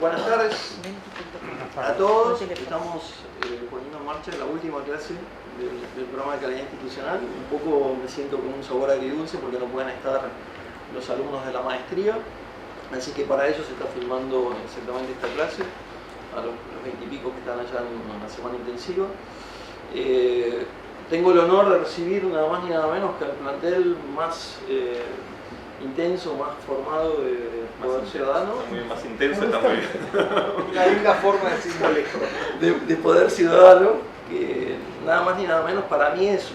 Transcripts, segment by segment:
Buenas tardes a todos. Estamos poniendo en marcha la última clase del programa de calidad institucional. Un poco me siento con un sabor agridulce porque no pueden estar los alumnos de la maestría. Así que para ellos se está filmando exactamente esta clase, a los 20 y pico que están allá en una semana intensiva. Tengo el honor de recibir nada más ni nada menos que al plantel más intenso, más formado de Poder Ciudadano. Está muy bien, más intenso, está muy bien. La única forma de decirlo de Poder Ciudadano, que nada más ni nada menos para mí es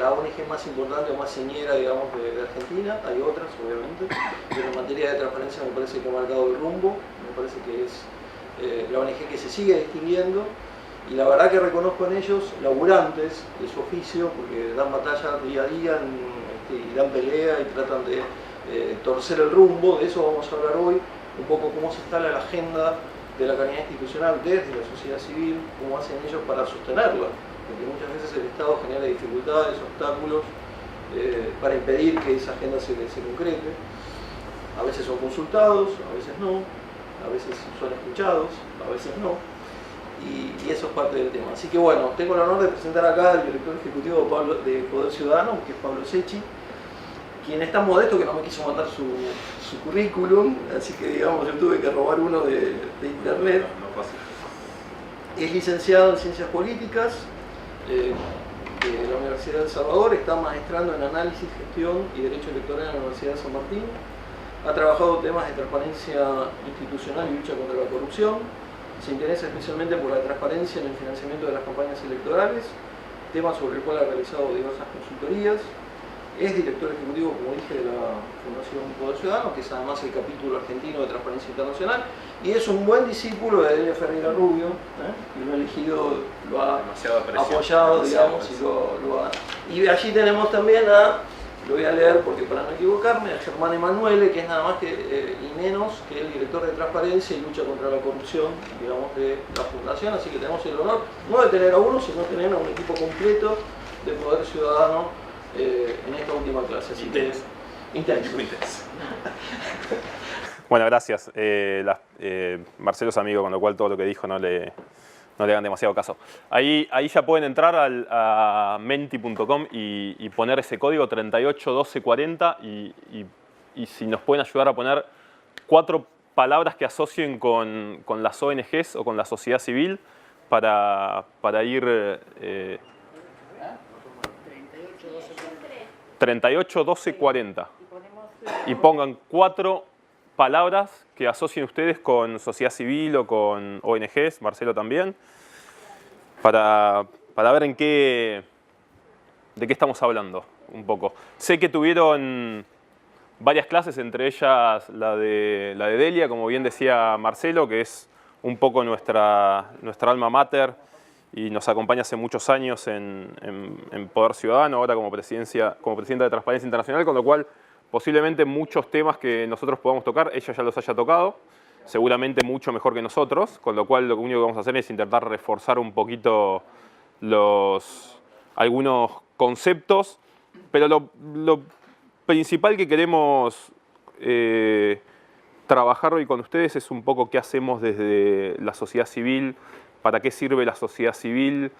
la ONG más importante o más señera, digamos, de Argentina. Hay otras, obviamente, pero en materia de transparencia me parece que ha marcado el rumbo. Me parece que es la ONG que se sigue distinguiendo. Y la verdad que reconozco en ellos laburantes de su oficio, porque dan batalla día a día y dan pelea y tratan de torcer el rumbo. De eso vamos a hablar hoy, un poco cómo se instala la agenda de la calidad institucional desde la sociedad civil, cómo hacen ellos para sostenerla, porque muchas veces el Estado genera dificultades, obstáculos para impedir que esa agenda se concrete. A veces son consultados, a veces no, a veces son escuchados, a veces no. Y eso es parte del tema. Así que bueno, tengo el honor de presentar acá al director ejecutivo de Poder Ciudadano, que es Pablo Secchi, quien es tan modesto que no me quiso mandar su currículum, así que digamos yo tuve que robar uno de internet. No pasa. Es licenciado en Ciencias Políticas de la Universidad de El Salvador, está maestrando en Análisis, Gestión y Derecho Electoral en la Universidad de San Martín. Ha trabajado temas de transparencia institucional y lucha contra la corrupción. Se interesa especialmente por la transparencia en el financiamiento de las campañas electorales, tema sobre el cual ha realizado diversas consultorías. Es director ejecutivo, como dije, de la Fundación Poder Ciudadano, que es además el capítulo argentino de Transparencia Internacional, y es un buen discípulo de Delia Ferreira Rubio, que lo ha elegido, lo ha apoyado, digamos, y allí tenemos también lo voy a leer porque para no equivocarme, a Germán Emanuele, que es nada más y menos que el director de Transparencia y Lucha contra la Corrupción, digamos, de la Fundación. Así que tenemos el honor no de tener a uno, sino de tener a un equipo completo de Poder Ciudadano en esta última clase. Así intenso. Intenso. Bueno, gracias. Marcelo es amigo, con lo cual todo lo que dijo no le hagan demasiado caso. Ahí ya pueden entrar a menti.com y poner ese código 381240 y si nos pueden ayudar a poner 4 palabras que asocien con las ONGs o con la sociedad civil para ir... 381240. Y pongan 4 palabras que asocien ustedes con sociedad civil o con ONGs, Marcelo también, para ver de qué estamos hablando un poco. Sé que tuvieron varias clases, entre ellas la de Delia, como bien decía Marcelo, que es un poco nuestra alma mater y nos acompaña hace muchos años en Poder Ciudadano, ahora como presidenta de Transparencia Internacional, con lo cual posiblemente muchos temas que nosotros podamos tocar, ella ya los haya tocado, seguramente mucho mejor que nosotros, con lo cual lo único que vamos a hacer es intentar reforzar un poquito algunos conceptos, pero lo principal que queremos trabajar hoy con ustedes es un poco qué hacemos desde la sociedad civil, para qué sirve la sociedad civil,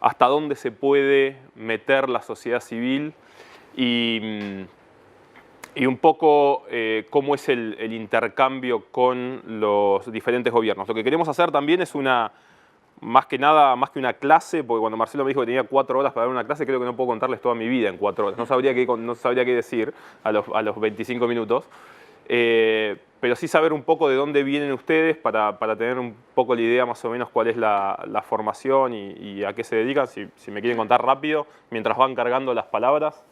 hasta dónde se puede meter la sociedad civil y un poco cómo es el intercambio con los diferentes gobiernos. Lo que queremos hacer también es más que una clase, porque cuando Marcelo me dijo que tenía 4 horas para dar una clase, creo que no puedo contarles toda mi vida en 4 horas. No sabría qué decir a los 25 minutos. Pero sí saber un poco de dónde vienen ustedes para tener un poco la idea más o menos cuál es la formación y a qué se dedican. Si me quieren contar rápido, mientras van cargando las palabras.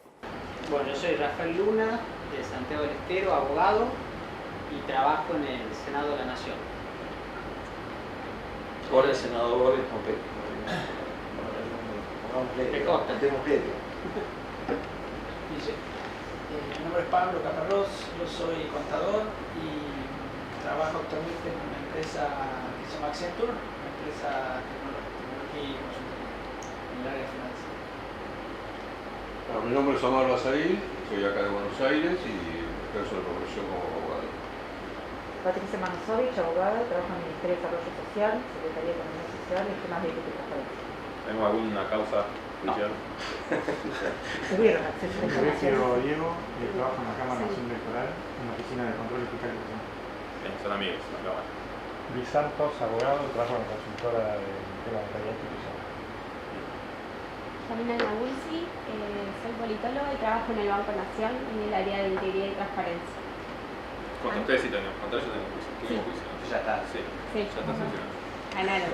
Bueno, yo soy Rafael Luna, de Santiago del Estero, abogado, y trabajo en el Senado de la Nación. Ahora el senador es Pompeo. Mi nombre es Pablo Caparrós, yo soy contador y trabajo actualmente en una empresa que se llama Accenture, una empresa de tecnología y consultoría en el área de finanzas. Bueno, mi nombre es Omar Basail, soy acá de Buenos Aires y ejerzo la profesión como abogado. Patricia Manusovich, abogada, trabajo en el Ministerio de Desarrollo Social, Secretaría de Economía Social y temas de ética y transparencia. ¿Tenemos alguna causa judicial? Tuvieron acceso a la información. Diego, trabajo en la Cámara Nacional Electoral, en la Oficina de Control y Fiscalización. Bien, son amigos, la cámara. Luis Santos, abogado, trabajo en la consultora de temas de calidad institucional. Camila Nagulsi, soy politóloga y trabajo en el Banco Nación en el área de integridad y transparencia. Contra ustedes sí tenemos, contra ellos tenemos juicio. Sí. Juicio, ¿no? Ya está. Sí, Sí. ya está funcionando. Ganaron.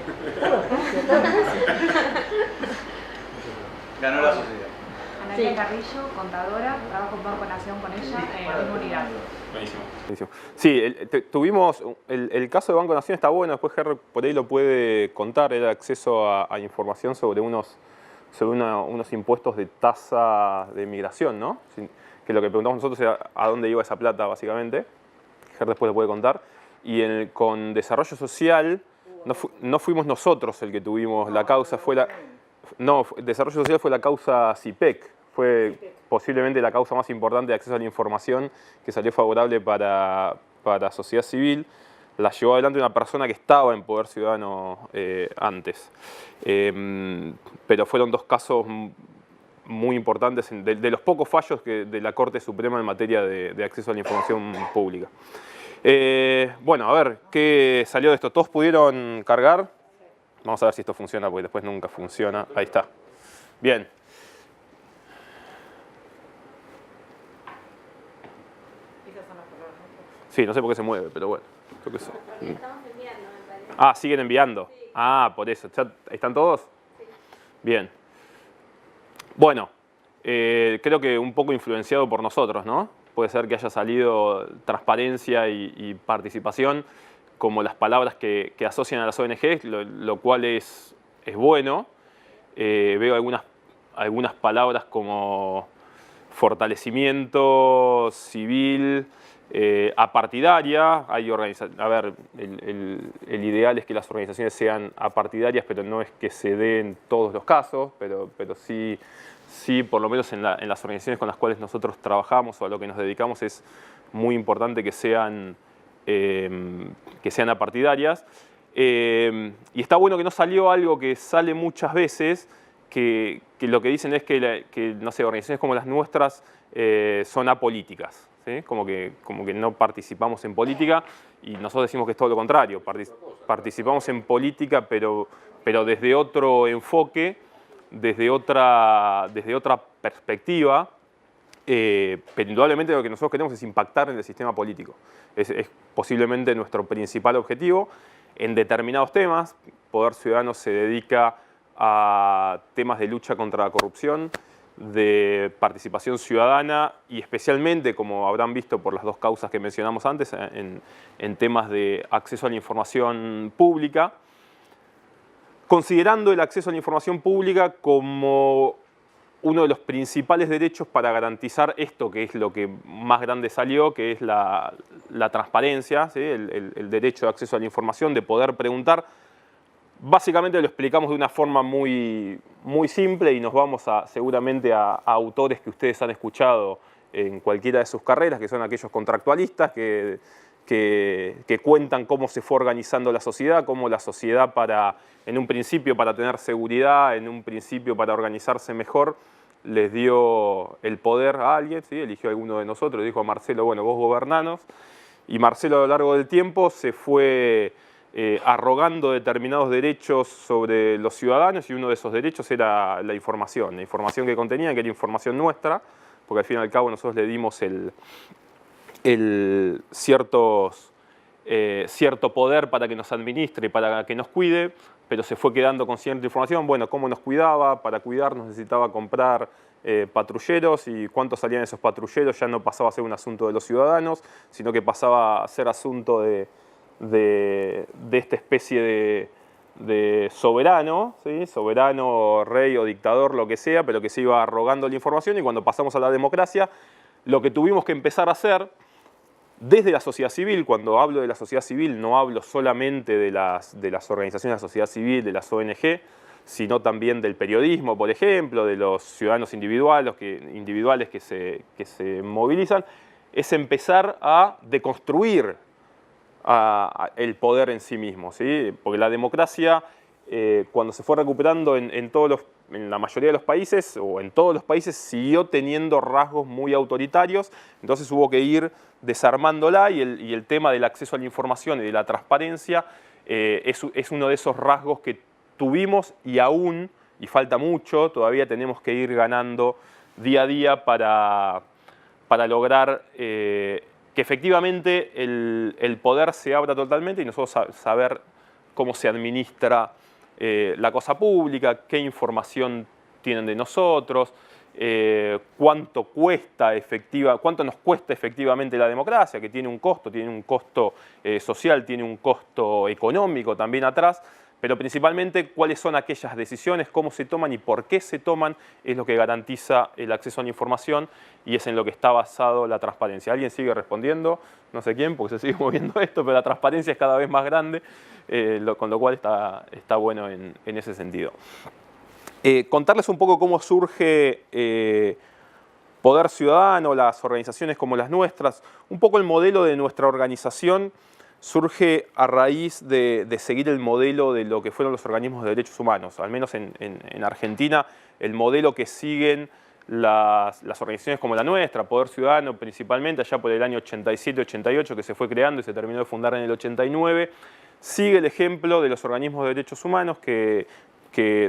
Ganó la sociedad. Analia Carrillo, contadora, trabajo en Banco Nación con ella en la misma unidad. Buenísimo. Buenísimo. Sí, tuvimos el caso de Banco Nación está bueno, después Gerard por ahí lo puede contar, era acceso a información sobre unos impuestos de tasa de migración, ¿no? Que lo que preguntamos nosotros era a dónde iba esa plata, básicamente. Gerard después lo puede contar. Y con desarrollo social, no fuimos nosotros el que tuvimos la causa, desarrollo social fue la causa CIPEC. Fue posiblemente la causa más importante de acceso a la información que salió favorable para sociedad civil. La llevó adelante una persona que estaba en Poder Ciudadano antes. Pero fueron dos casos muy importantes de los pocos fallos de la Corte Suprema en materia de acceso a la información pública. Bueno, a ver, ¿qué salió de esto? ¿Todos pudieron cargar? Vamos a ver si esto funciona, porque después nunca funciona. Ahí está. Bien. Sí, no sé por qué se mueve, pero bueno. Yo qué sé. Porque estamos enviando, me parece. Ah, ¿siguen enviando? Sí. Ah, por eso. ¿Ya están todos? Sí. Bien. Bueno, creo que un poco influenciado por nosotros, ¿no? Puede ser que haya salido transparencia y participación como las palabras que asocian a las ONGs, lo cual es bueno. Veo algunas palabras como fortalecimiento civil, apartidaria. A ver, el ideal es que las organizaciones sean apartidarias, pero no es que se dé en todos los casos, pero sí, por lo menos en las organizaciones con las cuales nosotros trabajamos o a lo que nos dedicamos es muy importante que sean apartidarias. Y está bueno que no salió algo que sale muchas veces, que lo que dicen es que no sé, organizaciones como las nuestras son apolíticas, ¿sí? Como que no participamos en política, y nosotros decimos que es todo lo contrario. Participamos en política, pero desde otro enfoque, desde otra perspectiva, pero indudablemente lo que nosotros queremos es impactar en el sistema político. Es posiblemente nuestro principal objetivo. En determinados temas, Poder Ciudadano se dedica a temas de lucha contra la corrupción, de participación ciudadana y especialmente, como habrán visto por las dos causas que mencionamos antes, en temas de acceso a la información pública, considerando el acceso a la información pública como uno de los principales derechos para garantizar esto, que es lo que más grande salió, que es la transparencia, ¿sí? el derecho de acceso a la información, de poder preguntar. Básicamente lo explicamos de una forma muy simple y nos vamos seguramente a autores que ustedes han escuchado en cualquiera de sus carreras, que son aquellos contractualistas que cuentan cómo se fue organizando la sociedad, cómo la sociedad en un principio para tener seguridad, en un principio para organizarse mejor, les dio el poder a alguien, ¿sí? Eligió a alguno de nosotros, dijo a Marcelo, bueno, vos gobernanos, y Marcelo a lo largo del tiempo se fue arrogando determinados derechos sobre los ciudadanos, y uno de esos derechos era la información que contenía, que era información nuestra, porque al fin y al cabo nosotros le dimos cierto poder para que nos administre y para que nos cuide, pero se fue quedando con cierta información. Bueno, cómo nos cuidaba, para cuidarnos necesitaba comprar patrulleros, y cuánto salían esos patrulleros ya no pasaba a ser un asunto de los ciudadanos, sino que pasaba a ser asunto de esta especie de soberano, ¿sí? Soberano, rey o dictador, lo que sea, pero que se iba arrogando la información. Y cuando pasamos a la democracia, lo que tuvimos que empezar a hacer desde la sociedad civil, cuando hablo de la sociedad civil no hablo solamente de las organizaciones de la sociedad civil, de las ONG, sino también del periodismo, por ejemplo, de los ciudadanos individuales que se movilizan, es empezar a deconstruir el poder en sí mismo, ¿sí? Porque la democracia, cuando se fue recuperando en la mayoría de los países, o en todos los países, siguió teniendo rasgos muy autoritarios, entonces hubo que ir desarmándola y el tema del acceso a la información y de la transparencia es uno de esos rasgos que tuvimos y aún, y falta mucho, todavía tenemos que ir ganando día a día para lograr que efectivamente el poder se abra totalmente y nosotros saber cómo se administra la cosa pública, qué información tienen de nosotros, cuánto nos cuesta efectivamente la democracia, que tiene un costo social, tiene un costo económico también atrás, pero principalmente cuáles son aquellas decisiones, cómo se toman y por qué se toman, es lo que garantiza el acceso a la información y es en lo que está basado la transparencia. ¿Alguien sigue respondiendo? No sé quién, porque se sigue moviendo esto, pero la transparencia es cada vez más grande, con lo cual está bueno en ese sentido. Contarles un poco cómo surge Poder Ciudadano, las organizaciones como las nuestras, un poco el modelo de nuestra organización surge a raíz de seguir el modelo de lo que fueron los organismos de derechos humanos. Al menos en Argentina, el modelo que siguen las organizaciones como la nuestra, Poder Ciudadano principalmente, allá por el año 87-88 que se fue creando y se terminó de fundar en el 89, sigue el ejemplo de los organismos de derechos humanos que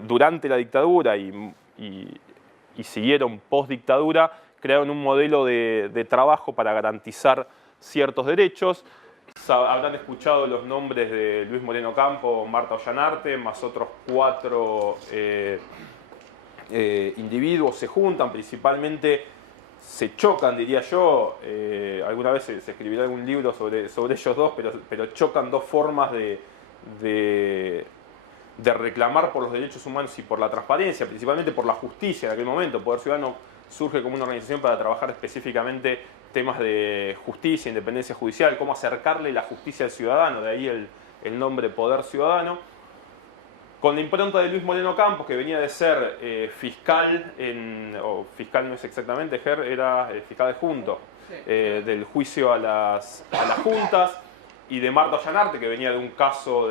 durante la dictadura y siguieron post-dictadura, crearon un modelo de trabajo para garantizar ciertos derechos. Habrán escuchado los nombres de Luis Moreno Campo, Marta Ollanarte, más otros 4 individuos se juntan, principalmente se chocan, diría yo. Alguna vez se escribirá algún libro sobre ellos dos, pero chocan dos formas de reclamar por los derechos humanos y por la transparencia, principalmente por la justicia en aquel momento. Poder Ciudadano surge como una organización para trabajar específicamente temas de justicia, independencia judicial, cómo acercarle la justicia al ciudadano, de ahí el nombre Poder Ciudadano. Con la impronta de Luis Moreno Campos, que venía de ser fiscal, o fiscal no es exactamente, era fiscal adjunto del juicio a las juntas, y de Marta Ollanarte, que venía de un caso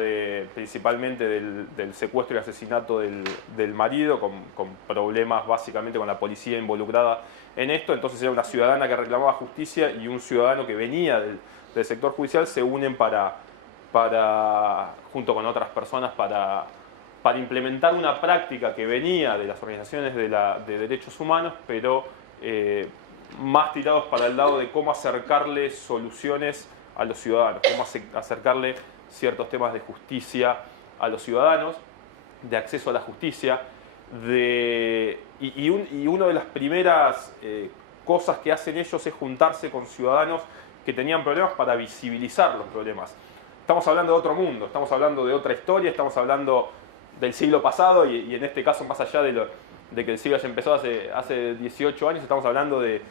principalmente del secuestro y asesinato del marido, con problemas básicamente con la policía involucrada en esto. Entonces era una ciudadana que reclamaba justicia y un ciudadano que venía del sector judicial, se unen junto con otras personas para implementar una práctica que venía de las organizaciones de derechos humanos, pero más tirados para el lado de cómo acercarle soluciones a los ciudadanos, cómo acercarle ciertos temas de justicia a los ciudadanos, de acceso a la justicia, y una de las primeras cosas que hacen ellos es juntarse con ciudadanos que tenían problemas para visibilizar los problemas. Estamos hablando de otro mundo, estamos hablando de otra historia, estamos hablando del siglo pasado y en este caso, más allá de que el siglo haya empezado hace 18 años, estamos hablando de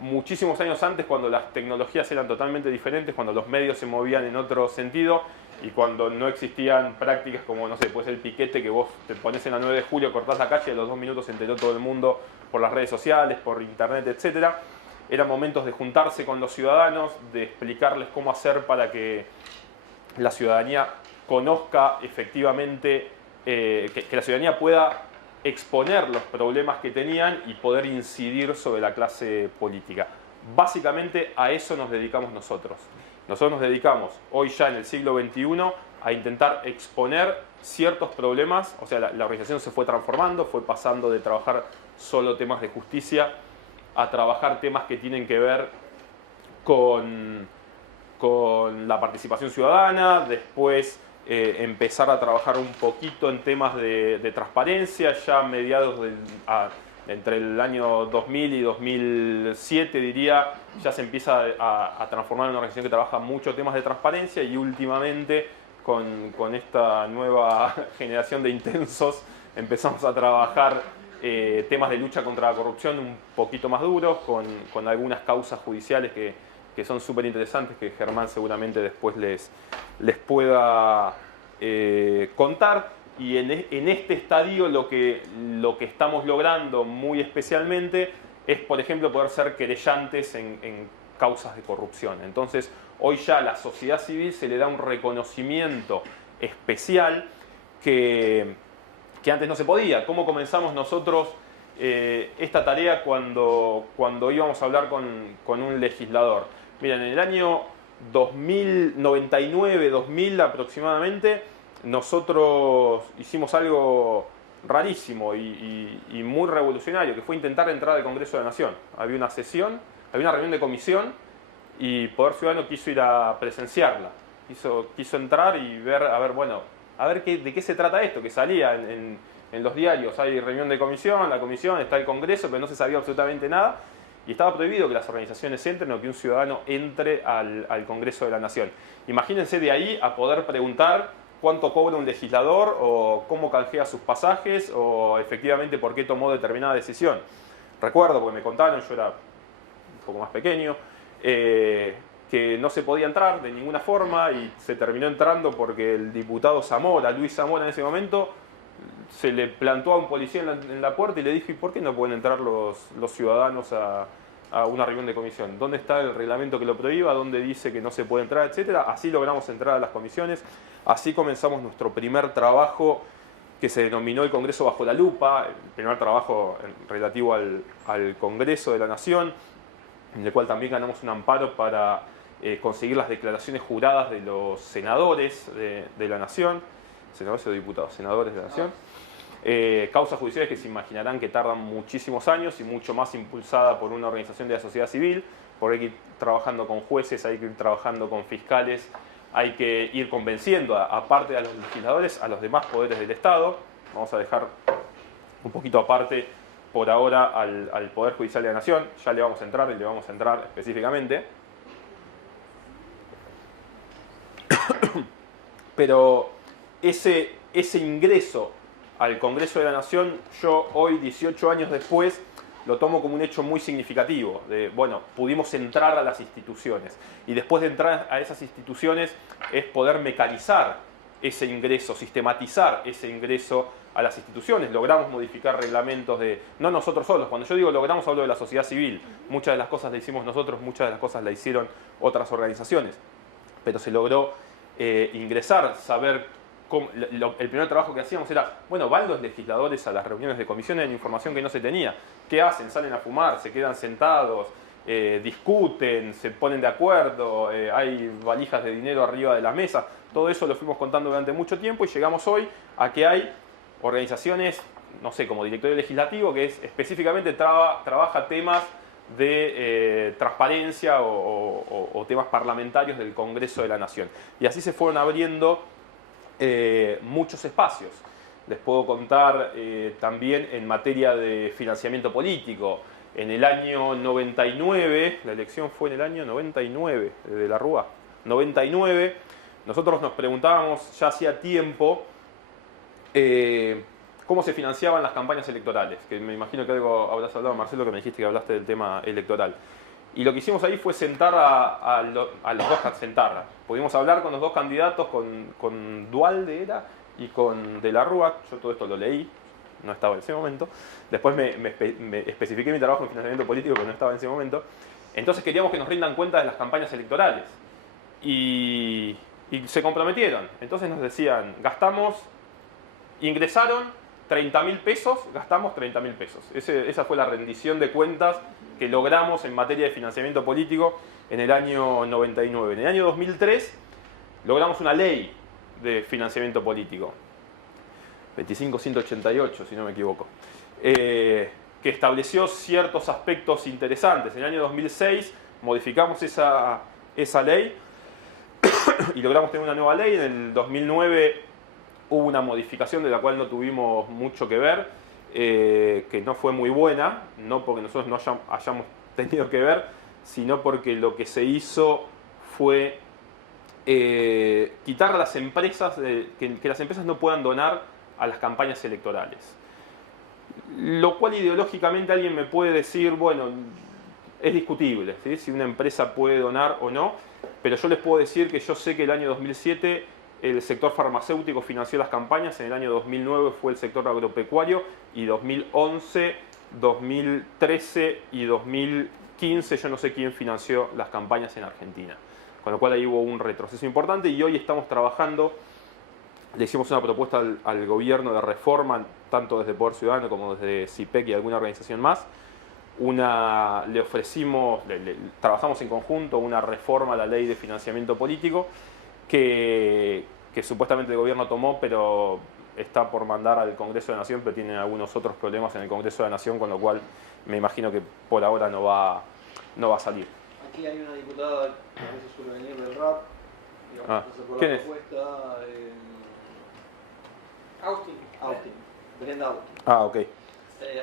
muchísimos años antes, cuando las tecnologías eran totalmente diferentes, cuando los medios se movían en otro sentido y cuando no existían prácticas como, no sé, puede ser el piquete, que vos te pones en la 9 de julio, cortás la calle y a los 2 minutos se enteró todo el mundo por las redes sociales, por internet, etc. Eran momentos de juntarse con los ciudadanos, de explicarles cómo hacer para que la ciudadanía conozca efectivamente, que la ciudadanía pueda exponer los problemas que tenían y poder incidir sobre la clase política. Básicamente a eso nos dedicamos nosotros. Nosotros nos dedicamos hoy ya en el siglo XXI a intentar exponer ciertos problemas, o sea, la organización se fue transformando, fue pasando de trabajar solo temas de justicia a trabajar temas que tienen que ver con la participación ciudadana, después empezar a trabajar un poquito en temas de transparencia, ya mediados entre el año 2000 y 2007 diría, ya se empieza a transformar en una organización que trabaja mucho temas de transparencia y últimamente con esta nueva generación de intensos empezamos a trabajar temas de lucha contra la corrupción un poquito más duros, con algunas causas judiciales que son súper interesantes, que Germán seguramente después les pueda contar. Y en este estadio lo que estamos logrando muy especialmente es, por ejemplo, poder ser querellantes en causas de corrupción. Entonces, Hoy ya a la sociedad civil se le da un reconocimiento especial que antes no se podía. ¿Cómo comenzamos nosotros esta tarea cuando íbamos a hablar con un legislador? Miren, en el año 2099, 2000 aproximadamente, nosotros hicimos algo rarísimo y muy revolucionario, que fue intentar entrar al Congreso de la Nación. Había una sesión, había una reunión de comisión y Poder Ciudadano quiso ir a presenciarla. Quiso entrar y ver, de qué se trata esto, que salía en los diarios, hay reunión de comisión, la comisión, está el Congreso, pero no se sabía absolutamente nada. Y estaba prohibido que las organizaciones entren o que un ciudadano entre al Congreso de la Nación. Imagínense de ahí a poder preguntar cuánto cobra un legislador o cómo canjea sus pasajes o efectivamente por qué tomó determinada decisión. Recuerdo, porque me contaron, yo era un poco más pequeño, que no se podía entrar de ninguna forma y se terminó entrando porque el diputado Zamora, Luis Zamora en ese momento, se le plantó a un policía en la puerta y le dijo: ¿y por qué no pueden entrar los ciudadanos a una reunión de comisión? ¿Dónde está el reglamento que lo prohíba? ¿Dónde dice que no se puede entrar? Etcétera. Así logramos entrar a las comisiones. Así comenzamos nuestro primer trabajo, que se denominó el Congreso bajo la lupa, el primer trabajo relativo al Congreso de la Nación, en el cual también ganamos un amparo para conseguir las declaraciones juradas de los senadores de la Nación, senadores o diputados, senadores de la Nación. Causas judiciales que se imaginarán que tardan muchísimos años y mucho más impulsada por una organización de la sociedad civil, porque hay que ir trabajando con jueces, hay que ir trabajando con fiscales, hay que ir convenciendo, aparte de a los legisladores, a los demás poderes del Estado. Vamos a dejar un poquito aparte por ahora al Poder Judicial de la Nación, ya le vamos a entrar y le vamos a entrar específicamente. Pero ese ingreso al Congreso de la Nación, yo hoy, 18 años después, lo tomo como un hecho muy significativo. Pudimos entrar a las instituciones. Y después de entrar a esas instituciones es poder mecanizar ese ingreso, sistematizar ese ingreso a las instituciones. Logramos modificar reglamentos no nosotros solos. Cuando yo digo logramos, hablo de la sociedad civil. Muchas de las cosas las hicimos nosotros, muchas de las cosas las hicieron otras organizaciones. Pero se logró ingresar, saber cómo. El primer trabajo que hacíamos era, van los legisladores a las reuniones de comisiones en información que no se tenía. ¿Qué hacen? Salen a fumar, se quedan sentados, discuten, se ponen de acuerdo, hay valijas de dinero arriba de la mesa. Todo eso lo fuimos contando durante mucho tiempo y llegamos hoy a que hay organizaciones, no sé, como Directorio Legislativo, que específicamente trabaja temas de transparencia o temas parlamentarios del Congreso de la Nación. Y así se fueron abriendo muchos espacios. Les puedo contar también en materia de financiamiento político. En el año 99, la elección fue en el año 99, de la Rúa, 99, nosotros nos preguntábamos ya hacía tiempo cómo se financiaban las campañas electorales, que me imagino que algo habrás hablado, Marcelo, que me dijiste que hablaste del tema electoral. Y lo que hicimos ahí fue sentar a los dos, pudimos hablar con los dos candidatos, con Dualde y con De la Rúa. Yo todo esto lo leí, no estaba en ese momento. Después me especifiqué mi trabajo en financiamiento político, pero no estaba en ese momento. Entonces queríamos que nos rindan cuenta de las campañas electorales. Y se comprometieron. Entonces nos decían, ingresaron 30.000 pesos, gastamos 30.000 pesos. Esa fue la rendición de cuentas que logramos en materia de financiamiento político en el año 99. En el año 2003 logramos una ley de financiamiento político, 25.188, si no me equivoco, que estableció ciertos aspectos interesantes. En el año 2006 modificamos esa ley y logramos tener una nueva ley. En el 2009 hubo una modificación de la cual no tuvimos mucho que ver, que no fue muy buena, no porque nosotros no hayamos tenido que ver, sino porque lo que se hizo fue quitar a las empresas, que las empresas no puedan donar a las campañas electorales. Lo cual ideológicamente alguien me puede decir, es discutible, ¿sí? Si una empresa puede donar o no, pero yo les puedo decir que yo sé que el año 2007 el sector farmacéutico financió las campañas, en el año 2009 fue el sector agropecuario y 2011, 2013 y 2015 yo no sé quién financió las campañas en Argentina. con lo cual ahí hubo un retroceso importante y hoy estamos trabajando, le hicimos una propuesta al gobierno de reforma, tanto desde Poder Ciudadano como desde CIPEC y alguna organización más. Le ofrecimos, trabajamos en conjunto una reforma a la ley de financiamiento político que supuestamente el gobierno tomó, pero está por mandar al Congreso de la Nación, pero tiene algunos otros problemas en el Congreso de la Nación, con lo cual me imagino que por ahora no va a salir. Aquí hay una diputada que a veces suele venir del RAP, digamos, por ¿quién la es? propuesta, Austin, Brenda Austin. Ah, ok.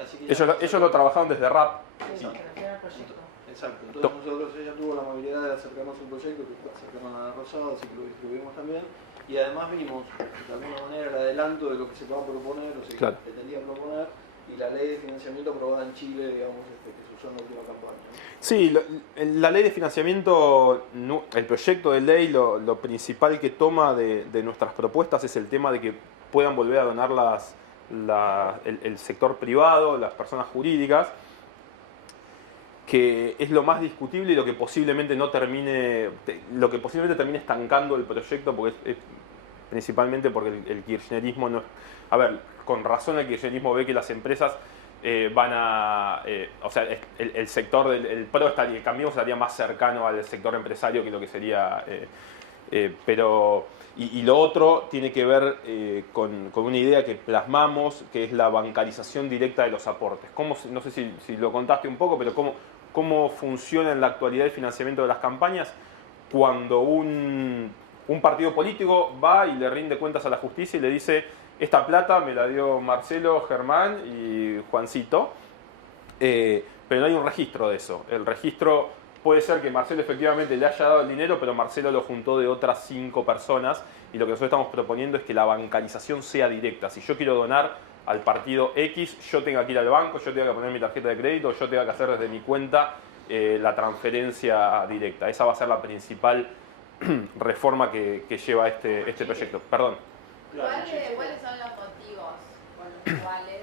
Así que Ellos lo trabajaron desde RAP. Sí, refiere al proyecto. Exacto, entonces ella tuvo la amabilidad de acercarnos a un proyecto que fue acercarnos a Rosado, así que lo distribuimos también. Y además vimos, de alguna manera, el adelanto de lo que se va a proponer, o sea, Claro. que pretendía proponer, y la ley de financiamiento aprobada en Chile, digamos, que se usó en la última campaña, ¿no? Sí, la ley de financiamiento, el proyecto de ley, lo principal que toma de nuestras propuestas es el tema de que puedan volver a donar el sector privado, las personas jurídicas, que es lo más discutible y lo que posiblemente termine estancando el proyecto, porque es principalmente porque el kirchnerismo no... A ver, con razón el kirchnerismo ve que las empresas van a... o sea, el sector del PRO estaría, Cambiemos estaría más cercano al sector empresario que lo que sería... pero... Y lo otro tiene que ver con una idea que plasmamos, que es la bancarización directa de los aportes. No sé si lo contaste un poco, pero cómo funciona en la actualidad el financiamiento de las campañas cuando un partido político va y le rinde cuentas a la justicia y le dice: esta plata me la dio Marcelo, Germán y Juancito, pero no hay un registro de eso. El registro... Puede ser que Marcelo efectivamente le haya dado el dinero, pero Marcelo lo juntó de otras 5 personas, y lo que nosotros estamos proponiendo es que la bancarización sea directa. Si yo quiero donar al partido X, yo tenga que ir al banco, yo tenga que poner mi tarjeta de crédito, yo tenga que hacer desde mi cuenta la transferencia directa. Esa va a ser la principal reforma que lleva este proyecto. Perdón. ¿Cuáles son los motivos por los cuales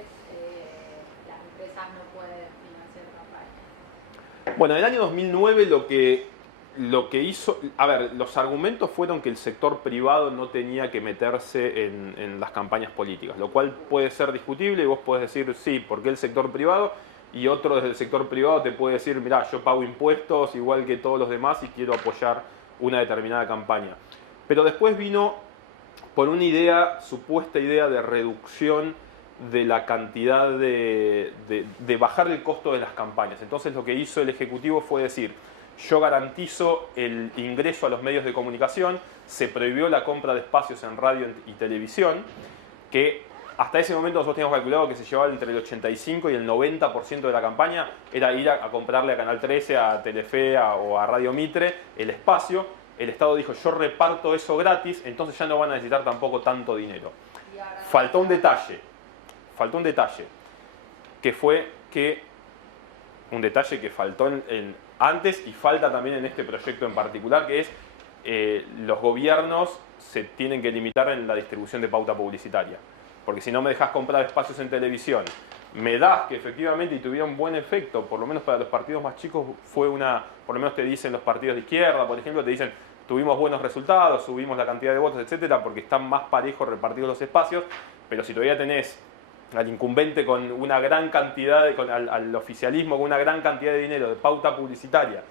las empresas no pueden financiar campañas? Bueno, en el año 2009 lo que hizo... A ver, los argumentos fueron que el sector privado no tenía que meterse en las campañas políticas, lo cual puede ser discutible y vos podés decir, sí, ¿por qué el sector privado? Y otro desde el sector privado te puede decir, mirá, yo pago impuestos igual que todos los demás y quiero apoyar una determinada campaña. Pero después vino por una supuesta idea de reducción de la cantidad de bajar el costo de las campañas. Entonces lo que hizo el Ejecutivo fue decir, yo garantizo el ingreso a los medios de comunicación, se prohibió la compra de espacios en radio y televisión, que hasta ese momento nosotros teníamos calculado que se llevaba entre el 85 y el 90% de la campaña, era ir a comprarle a Canal 13, a Telefe o a Radio Mitre el espacio. El Estado dijo, yo reparto eso gratis, entonces ya no van a necesitar tampoco tanto dinero. Faltó un detalle, que fue que un detalle que faltó antes y falta también en este proyecto en particular, que es los gobiernos se tienen que limitar en la distribución de pauta publicitaria. Porque si no me dejas comprar espacios en televisión, me das que efectivamente y tuviera un buen efecto, por lo menos para los partidos más chicos, por lo menos te dicen los partidos de izquierda, por ejemplo, te dicen, tuvimos buenos resultados, subimos la cantidad de votos, etcétera, porque están más parejos repartidos los espacios, pero si todavía tenés al incumbente con una gran cantidad, al oficialismo con una gran cantidad de dinero de pauta publicitaria,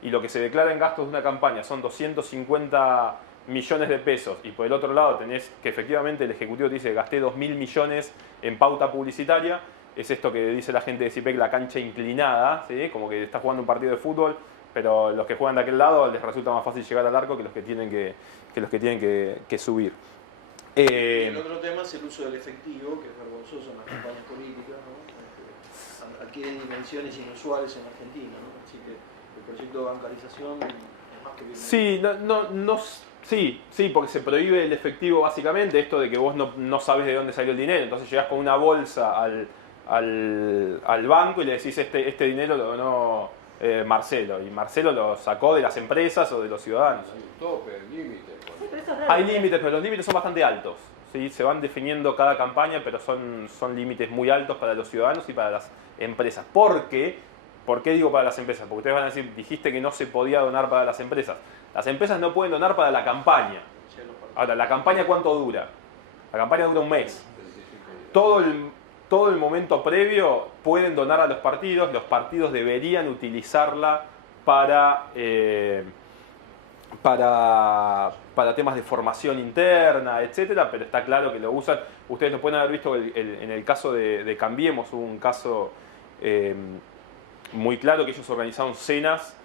y lo que se declara en gastos de una campaña son 250 millones de pesos, y por el otro lado tenés que efectivamente el Ejecutivo te dice gasté 2.000 millones en pauta publicitaria, es esto que dice la gente de CIPEC, la cancha inclinada, ¿sí? Como que estás jugando un partido de fútbol, pero los que juegan de aquel lado les resulta más fácil llegar al arco que los que tienen que subir. El otro tema es el uso del efectivo, que es vergonzoso en las campañas políticas, ¿no? Adquiere dimensiones inusuales en Argentina, ¿no? Así que el proyecto de bancarización es más que bienvenido. Sí, porque se prohíbe el efectivo básicamente, esto de que vos no sabes de dónde salió el dinero, entonces llegás con una bolsa al banco y le decís este dinero lo donó Marcelo, y Marcelo lo sacó de las empresas o de los ciudadanos. Hay un tope, límite. Sí, pero eso es raro. Hay límites, pero los límites son bastante altos, ¿sí? Se van definiendo cada campaña, pero son límites muy altos para los ciudadanos y para las empresas. ¿Por qué digo para las empresas? Porque ustedes van a decir, dijiste que no se podía donar para las empresas. Las empresas no pueden donar para la campaña. Ahora, ¿la campaña cuánto dura? La campaña dura un mes. Todo el momento previo pueden donar a los partidos deberían utilizarla para temas de formación interna, etcétera, pero está claro que lo usan. Ustedes lo pueden haber visto en el caso de Cambiemos, hubo un caso muy claro que ellos organizaron cenas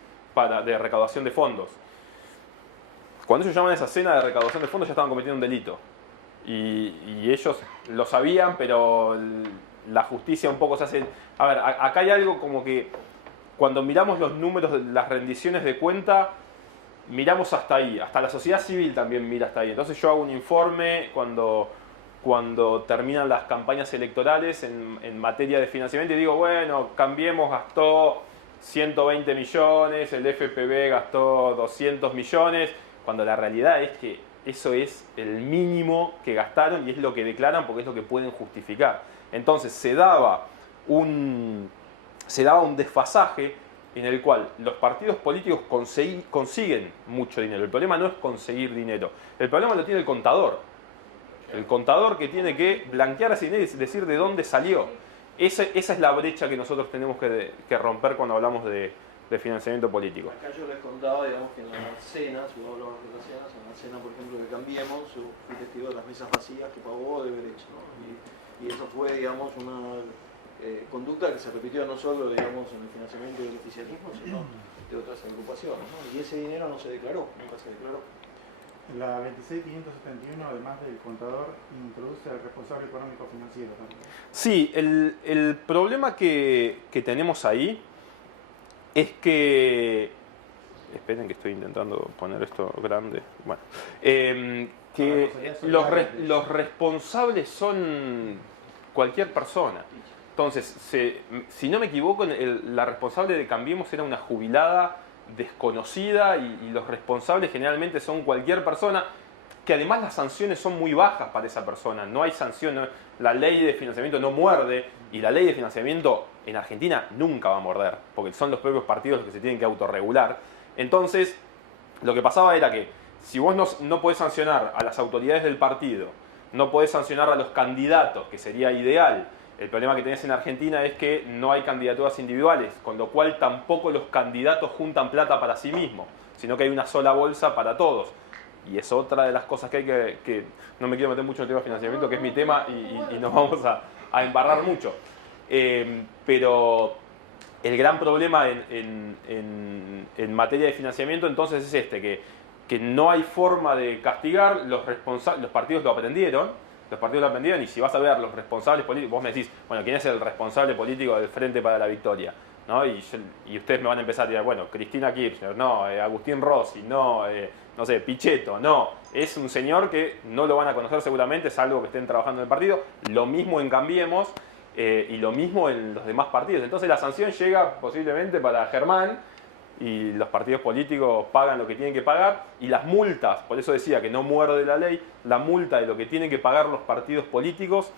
de recaudación de fondos. Cuando ellos llaman a esa cena de recaudación de fondos ya estaban cometiendo un delito. Y ellos lo sabían, pero la justicia un poco se hace... A ver, acá hay algo como que cuando miramos los números de las rendiciones de cuenta, miramos hasta ahí. Hasta la sociedad civil también mira hasta ahí. Entonces yo hago un informe cuando terminan las campañas electorales en materia de financiamiento y digo, bueno, Cambiemos gastó 120 millones, el FPV gastó 200 millones, cuando la realidad es que eso es el mínimo que gastaron y es lo que declaran porque es lo que pueden justificar. Entonces se daba un desfasaje en el cual los partidos políticos consiguen mucho dinero. El problema no es conseguir dinero, el problema lo tiene el contador. El contador que tiene que blanquear ese dinero y decir de dónde salió. Esa es la brecha que nosotros tenemos que romper cuando hablamos de financiamiento político. Acá yo les contaba, digamos, que en las cenas, yo hablaba de las cenas, en la cena, por ejemplo, de Cambiemos, yo fui testigo de las mesas vacías que pagó Odebrecht, ¿no? Y eso fue, digamos, una conducta que se repitió no solo, digamos, en el financiamiento del oficialismo, sino de otras agrupaciones, ¿no? Y ese dinero no se declaró, nunca se declaró. La 26571, además del contador, introduce al responsable económico financiero también. Sí, el problema que tenemos ahí es que... Esperen que estoy intentando poner esto grande. Bueno, que los responsables son cualquier persona. Entonces, si no me equivoco, la responsable de Cambiemos era una jubilada desconocida y los responsables generalmente son cualquier persona, que además las sanciones son muy bajas para esa persona. No hay sanción, la ley de financiamiento no muerde y la ley de financiamiento en Argentina nunca va a morder, porque son los propios partidos los que se tienen que autorregular. Entonces, lo que pasaba era que si vos no podés sancionar a las autoridades del partido, no podés sancionar a los candidatos, que sería ideal. El problema que tenés en Argentina es que no hay candidaturas individuales, con lo cual tampoco los candidatos juntan plata para sí mismos, sino que hay una sola bolsa para todos. Y es otra de las cosas que hay que no me quiero meter mucho en el tema de financiamiento, que es mi tema, y nos vamos a embarrar mucho. Pero el gran problema en materia de financiamiento entonces es que no hay forma de castigar, los partidos lo aprendieron, y si vas a ver los responsables políticos, vos me decís, bueno, ¿quién es el responsable político del Frente para la Victoria? ¿No? Y ustedes me van a empezar a decir, bueno, Cristina Kirchner, no, Agustín Rossi, no sé, Pichetto, no. Es un señor que no lo van a conocer seguramente, salvo que estén trabajando en el partido. Lo mismo en Cambiemos y lo mismo en los demás partidos. Entonces la sanción llega posiblemente para Germán y los partidos políticos pagan lo que tienen que pagar y las multas, por eso decía que no muerde la ley, la multa de lo que tienen que pagar los partidos políticos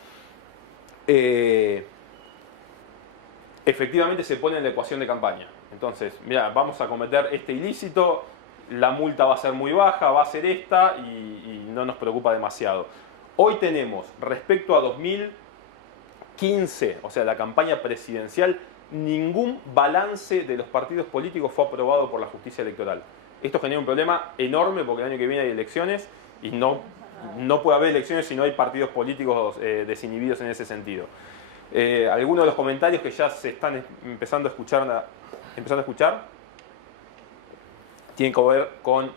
efectivamente se pone en la ecuación de campaña. Entonces, mira, vamos a cometer este ilícito, la multa va a ser muy baja, va a ser esta y no nos preocupa demasiado. Hoy tenemos, respecto a 2015, o sea, la campaña presidencial, ningún balance de los partidos políticos fue aprobado por la justicia electoral. Esto genera un problema enorme porque el año que viene hay elecciones y no puede haber elecciones si no hay partidos políticos desinhibidos en ese sentido. Algunos de los comentarios que ya se están empezando a escuchar tienen que ver con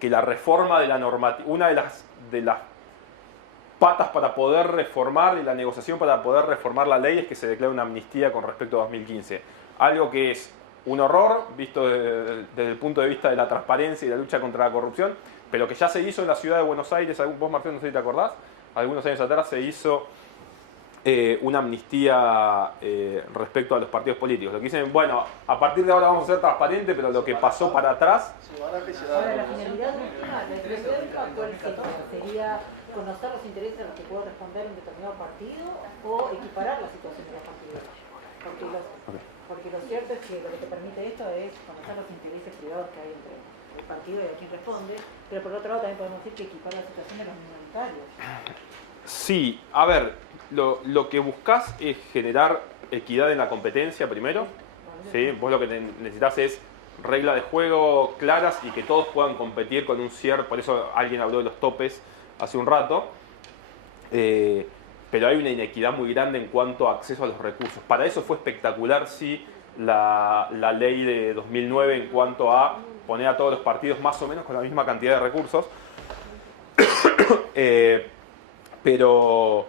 que la reforma de la normativa, una de las patas para poder reformar y la negociación para poder reformar la ley es que se declare una amnistía con respecto a 2015. Algo que es un horror visto desde el punto de vista de la transparencia y la lucha contra la corrupción, pero que ya se hizo en la ciudad de Buenos Aires. Vos, Marcelo, no sé si te acordás, algunos años atrás se hizo una amnistía respecto a los partidos políticos. Lo que dicen, bueno, a partir de ahora vamos a ser transparentes, pero lo que pasó para atrás... Ahora, la finalidad ¿cuál sería? ¿Conocer los intereses a los que puede responder un determinado partido o equiparar la situación de los partidos? Porque lo cierto es que lo que te permite esto es conocer los intereses privados que hay entre partido y a quién responde, pero por otro lado también podemos decir que equipara la situación de los minoritarios. Sí, a ver, lo que buscás es generar equidad en la competencia primero. ¿Sí? Vos lo que necesitas es reglas de juego claras y que todos puedan competir con un cierto, por eso alguien habló de los topes hace un rato, pero hay una inequidad muy grande en cuanto a acceso a los recursos. Para eso fue espectacular, sí, la ley de 2009 en cuanto a poner a todos los partidos más o menos con la misma cantidad de recursos, pero...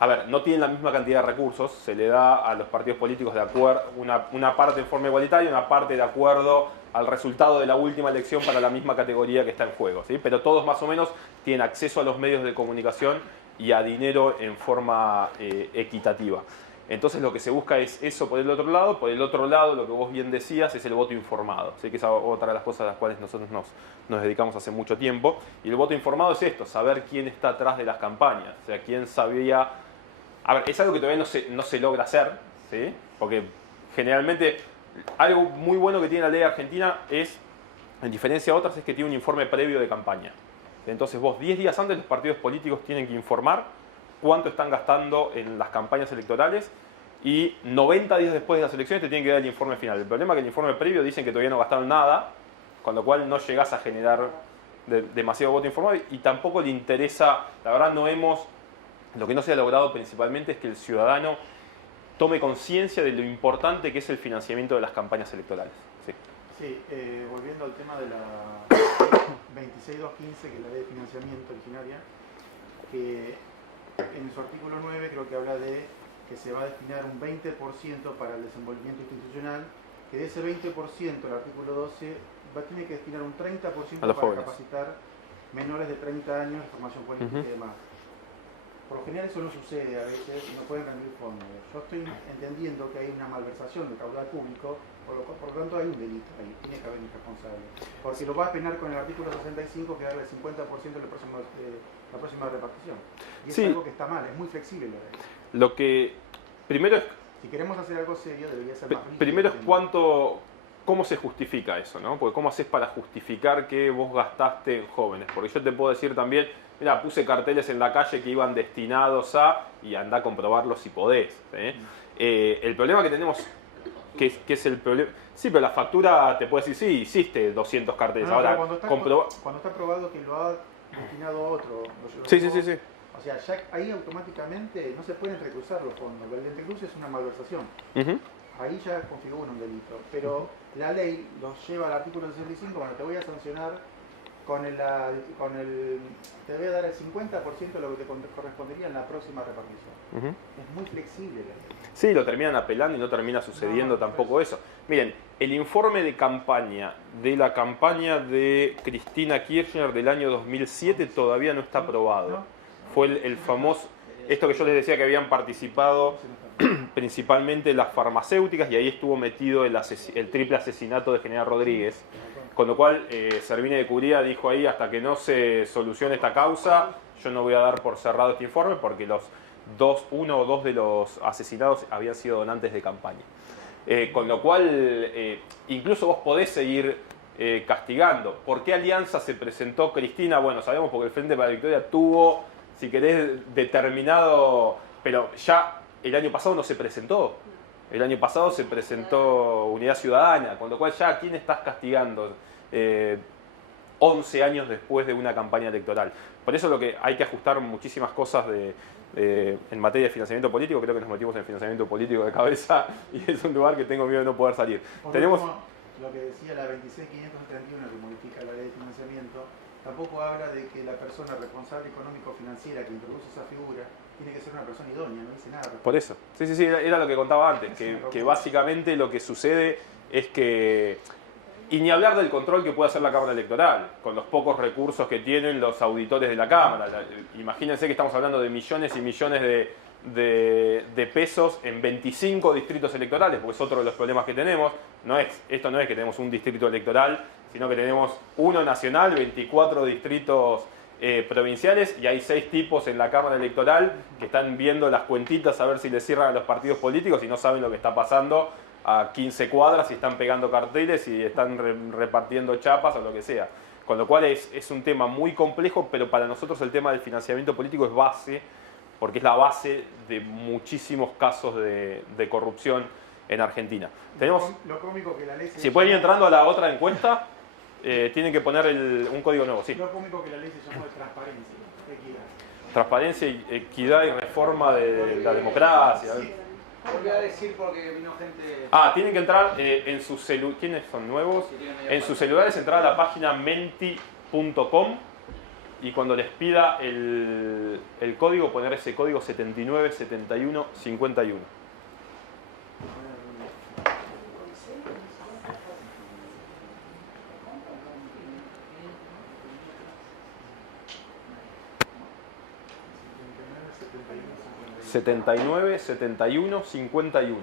A ver, no tienen la misma cantidad de recursos, se le da a los partidos políticos de acuerdo, una parte en forma igualitaria, una parte de acuerdo al resultado de la última elección para la misma categoría que está en juego, ¿sí? Pero todos más o menos tienen acceso a los medios de comunicación y a dinero en forma equitativa. Entonces lo que se busca es eso por el otro lado. Por el otro lado, lo que vos bien decías es el voto informado, ¿sí? Que es otra de las cosas a las cuales nosotros nos dedicamos hace mucho tiempo. Y el voto informado es esto, saber quién está atrás de las campañas, o sea, quién sabía... A ver, es algo que todavía no se logra hacer, ¿sí? Porque generalmente algo muy bueno que tiene la ley argentina es, en diferencia a otras, es que tiene un informe previo de campaña. Entonces vos 10 días antes los partidos políticos tienen que informar cuánto están gastando en las campañas electorales y 90 días después de las elecciones te tienen que dar el informe final. El problema es que el informe previo dicen que todavía no gastaron nada, con lo cual no llegás a generar demasiado voto informado y tampoco le interesa, la verdad lo que no se ha logrado principalmente es que el ciudadano tome conciencia de lo importante que es el financiamiento de las campañas electorales. Sí, sí, volviendo al tema de la 26215, que es la ley de financiamiento originaria, que en su artículo 9 creo que habla de que se va a destinar un 20% para el desenvolvimiento institucional, que de ese 20%, el artículo 12, tiene que destinar un 30% para jóvenes. capacitar menores de 30 años de formación política y demás. Por lo general eso no sucede a veces y no pueden rendir fondos. Yo estoy entendiendo que hay una malversación de caudal público, por lo tanto hay un delito ahí, tiene que haber un responsable. Porque lo va a penar con el artículo 65 que darle el 50% de la próxima repartición. Y es algo que está mal, es muy flexible la ley. Lo que primero es... Si queremos hacer algo serio debería ser más rígido. Primero es cómo se justifica eso, ¿no? Porque cómo haces para justificar que vos gastaste en jóvenes. Porque yo te puedo decir también, mira, puse carteles en la calle que iban destinados a, y anda a comprobarlo si podés. El problema que tenemos, que es el problema... Sí, pero la factura te puede decir, sí, hiciste 200 carteles. Ahora, cuando está probado que lo ha destinado a otro. Sí. O sea, ya ahí automáticamente no se pueden recusar los fondos. El entrecruce es una malversación. Ahí ya configura un delito. Pero la ley los lleva al artículo 65, bueno, te voy a sancionar te voy a dar el 50% de lo que te correspondería en la próxima repartición. Es muy flexible la ley. Sí, lo terminan apelando y no termina sucediendo tampoco eso. Miren, el informe de campaña de la campaña de Cristina Kirchner del año 2007 todavía no está aprobado. Fue el famoso, esto que yo les decía que habían participado principalmente las farmacéuticas y ahí estuvo metido el triple asesinato de General Rodríguez. Con lo cual, Servini de Curía dijo ahí, hasta que no se solucione esta causa, yo no voy a dar por cerrado este informe porque uno o dos de los asesinados habían sido donantes de campaña. Con lo cual, incluso vos podés seguir castigando. ¿Por qué alianza se presentó Cristina? Bueno, sabemos porque el Frente para la Victoria tuvo, si querés, determinado... Pero ya el año pasado no se presentó. El año pasado se presentó Unidad Ciudadana, con lo cual ya ¿a quién estás castigando 11 años después de una campaña electoral? Por eso lo que hay que ajustar muchísimas cosas en materia de financiamiento político. Creo que nos metimos en financiamiento político de cabeza y es un lugar que tengo miedo de no poder salir. Tenemos lo que decía la 26531 que modifica la ley de financiamiento, tampoco habla de que la persona responsable económico-financiera que introduce esa figura tiene que ser una persona idónea, no dice nada. Por eso. Sí, era lo que contaba antes, que básicamente lo que sucede es que, y ni hablar del control que puede hacer la Cámara Electoral, con los pocos recursos que tienen los auditores de la Cámara. Imagínense que estamos hablando de millones y millones de pesos en 25 distritos electorales, porque es otro de los problemas que tenemos. Esto no es que tenemos un distrito electoral, sino que tenemos uno nacional, 24 distritos provinciales y hay 6 tipos en la Cámara Electoral que están viendo las cuentitas a ver si les cierran a los partidos políticos y no saben lo que está pasando a 15 cuadras y están pegando carteles y están repartiendo chapas o lo que sea. Con lo cual es un tema muy complejo, pero para nosotros el tema del financiamiento político es base, porque es la base de muchísimos casos de corrupción en Argentina. Tenemos, Lo cómico que la ley se si pueden ir entrando a la otra encuesta, tienen que poner un código nuevo. Sí. Lo cómico que la ley se llamó de transparencia, equidad. Transparencia, equidad y reforma de la democracia. Volví a decir porque vino gente... Tienen que entrar en sus celulares. ¿Quiénes son nuevos? En sus celulares entrar a la página menti.com y cuando les pida el código, poner ese código 797151. ...797151.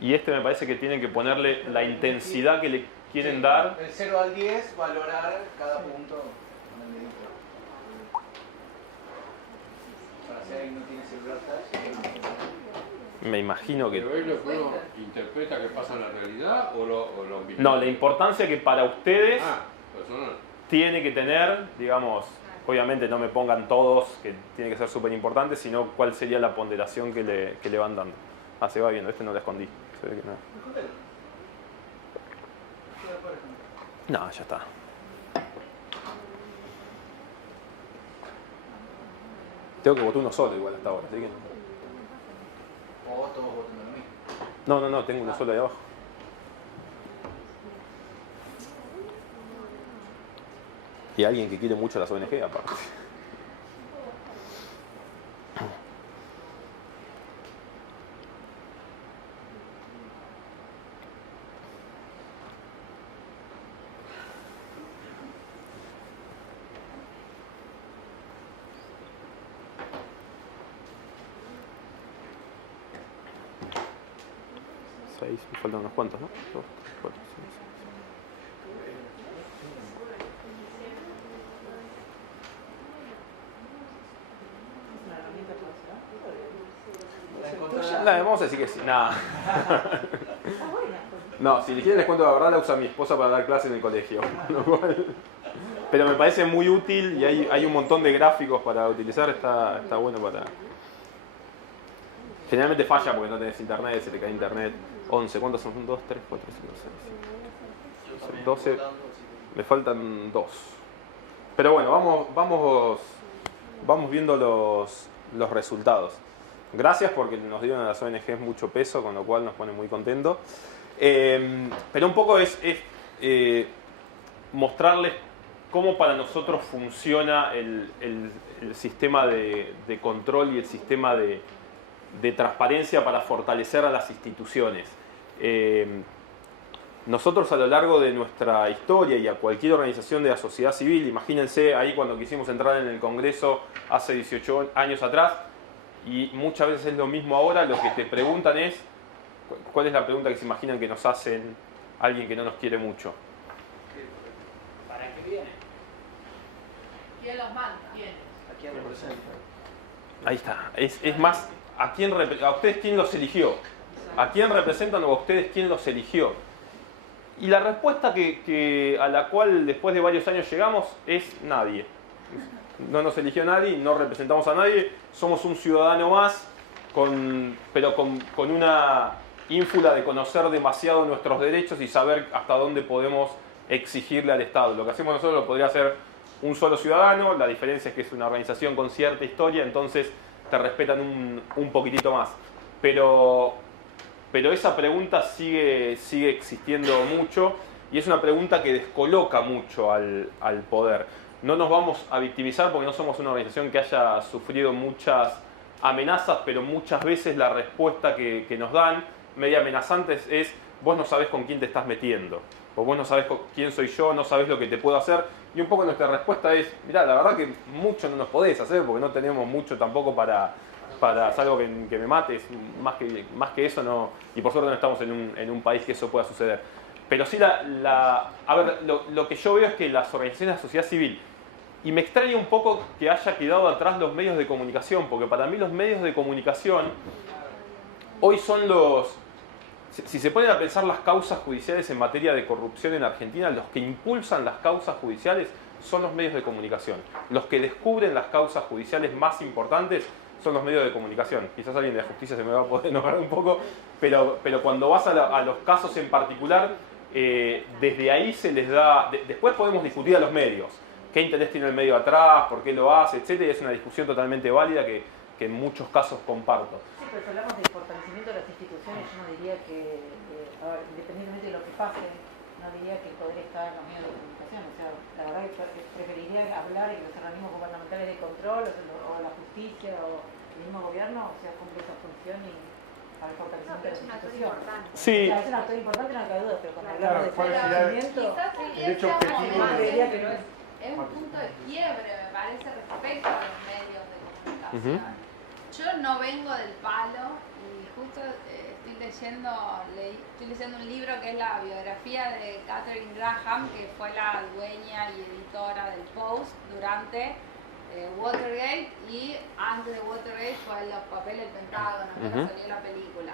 Y este me parece que tienen que ponerle la intensidad que le quieren dar. Del 0 al 10, valorar cada punto con el dedito. Para si alguien no tiene celular touch. Me imagino que... ¿Pero es lo que uno interpreta que pasa en la realidad o lo No, la importancia que para ustedes personal. tiene que tener, digamos... Obviamente no me pongan todos, que tiene que ser súper importante, sino cuál sería la ponderación que le van dando. Se va viendo, este no lo escondí. Se ve que no. No, ya está. Tengo que votar uno solo igual hasta ahora, así que... O todos votando lo mismo. No, tengo uno solo ahí abajo. Y alguien que quiere mucho las ONG aparte. Me faltan unos cuantos, ¿no? 2, 3, 4, 5, 6. Vamos a decir que sí. Nada. No, si les quieren les cuento la verdad, la usa mi esposa para dar clase en el colegio. Pero me parece muy útil y hay un montón de gráficos para utilizar, está bueno para... Generalmente falla porque no tenés internet, se te cae internet. 11, ¿cuántos son? 2, 3, 4, 5, 6, 7, 12. Me faltan 2. Pero bueno, vamos viendo los resultados. Gracias porque nos dieron a las ONGs mucho peso, con lo cual nos pone muy contentos. Pero un poco es mostrarles cómo para nosotros funciona el sistema de control y el sistema de transparencia para fortalecer a las instituciones. Nosotros a lo largo de nuestra historia y a cualquier organización de la sociedad civil, imagínense ahí cuando quisimos entrar en el Congreso hace 18 años atrás, y muchas veces es lo mismo ahora, lo que te preguntan es, ¿cuál es la pregunta que se imaginan que nos hacen alguien que no nos quiere mucho? ¿Para qué viene? ¿Quién los manda? ¿A quién representa? Ahí está, es más, ¿a ustedes quién los eligió? ¿A quién representan o a ustedes quién los eligió? Y la respuesta a la cual después de varios años llegamos es nadie. No nos eligió nadie, no representamos a nadie, somos un ciudadano más, pero con una ínfula de conocer demasiado nuestros derechos y saber hasta dónde podemos exigirle al Estado. Lo que hacemos nosotros lo podría hacer un solo ciudadano, la diferencia es que es una organización con cierta historia, entonces te respetan un poquitito más. Pero esa pregunta sigue existiendo mucho y es una pregunta que descoloca mucho al poder. No nos vamos a victimizar porque no somos una organización que haya sufrido muchas amenazas, pero muchas veces la respuesta que nos dan, media amenazantes, es vos no sabés con quién te estás metiendo, o vos no sabés quién soy yo, no sabés lo que te puedo hacer. Y un poco nuestra respuesta es, mirá, la verdad que mucho no nos podés hacer porque no tenemos mucho tampoco para algo que me mates, más que eso no, y por suerte no estamos en un país que eso pueda suceder. Pero sí, a ver, lo que yo veo es que las organizaciones de la sociedad civil, y me extraña un poco que haya quedado atrás los medios de comunicación, porque para mí los medios de comunicación hoy son los... Si se ponen a pensar las causas judiciales en materia de corrupción en Argentina, los que impulsan las causas judiciales son los medios de comunicación. Los que descubren las causas judiciales más importantes son los medios de comunicación. Quizás alguien de la justicia se me va a poder enojar un poco, pero cuando vas a los casos en particular, desde ahí se les da... Después podemos discutir a los medios. ¿Qué interés tiene el medio atrás? ¿Por qué lo hace? Etcétera. Y es una discusión totalmente válida que en muchos casos comparto. Sí, pero si hablamos del fortalecimiento de las instituciones, yo no diría que, a ver, independientemente de lo que pase, no diría que el poder está en los medios de comunicación. O sea, la verdad que preferiría hablar en los organismos gubernamentales de control, o la justicia, o el mismo gobierno, o sea, cumple esa función y para el fortalecimiento de las instituciones. Sí. O sea, es un actor importante, no cabe duda, pero cuando hablamos de ¿cuál sería fortalecimiento, el hecho objetivo creería que no es. Es un punto de quiebre, me parece, respecto a los medios de comunicación. Yo no vengo del palo y justo estoy leyendo un libro que es la biografía de Katharine Graham, que fue la dueña y editora del Post durante Watergate, y antes de Watergate fue los papeles del Pentágono, cuando salió la película.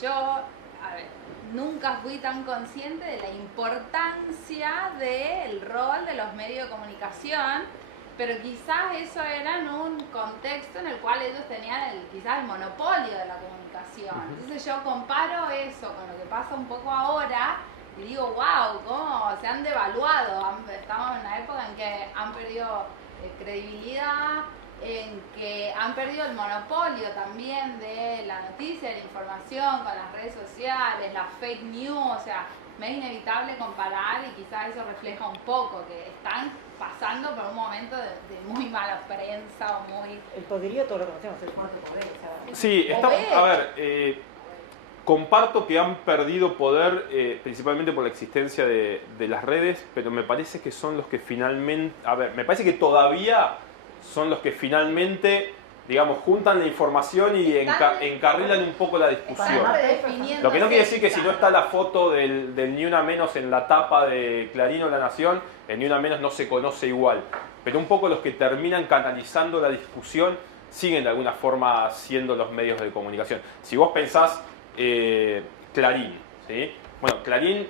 Yo, a ver, nunca fui tan consciente de la importancia del rol de los medios de comunicación, pero quizás eso era en un contexto en el cual ellos tenían quizás el monopolio de la comunicación. Entonces yo comparo eso con lo que pasa un poco ahora y digo, wow, cómo se han devaluado. Estamos en una época en que han perdido credibilidad, en que han perdido el monopolio también de la noticia, de la información, con las redes sociales, las fake news. O sea, me es inevitable comparar y quizás eso refleja un poco que están pasando por un momento de muy mala prensa o muy... El poderío todo lo conocemos, el cuarto poder. O sea, Sí, a ver, comparto que han perdido poder principalmente por la existencia de las redes, pero me parece que son los que finalmente... A ver, me parece que todavía son los que finalmente, digamos, juntan la información y encarrilan un poco la discusión. Lo que no quiere decir que si no está la foto del Ni Una Menos en la tapa de Clarín o La Nación, el Ni Una Menos no se conoce igual. Pero un poco los que terminan canalizando la discusión siguen de alguna forma siendo los medios de comunicación. Si vos pensás Clarín, ¿sí? Bueno, Clarín,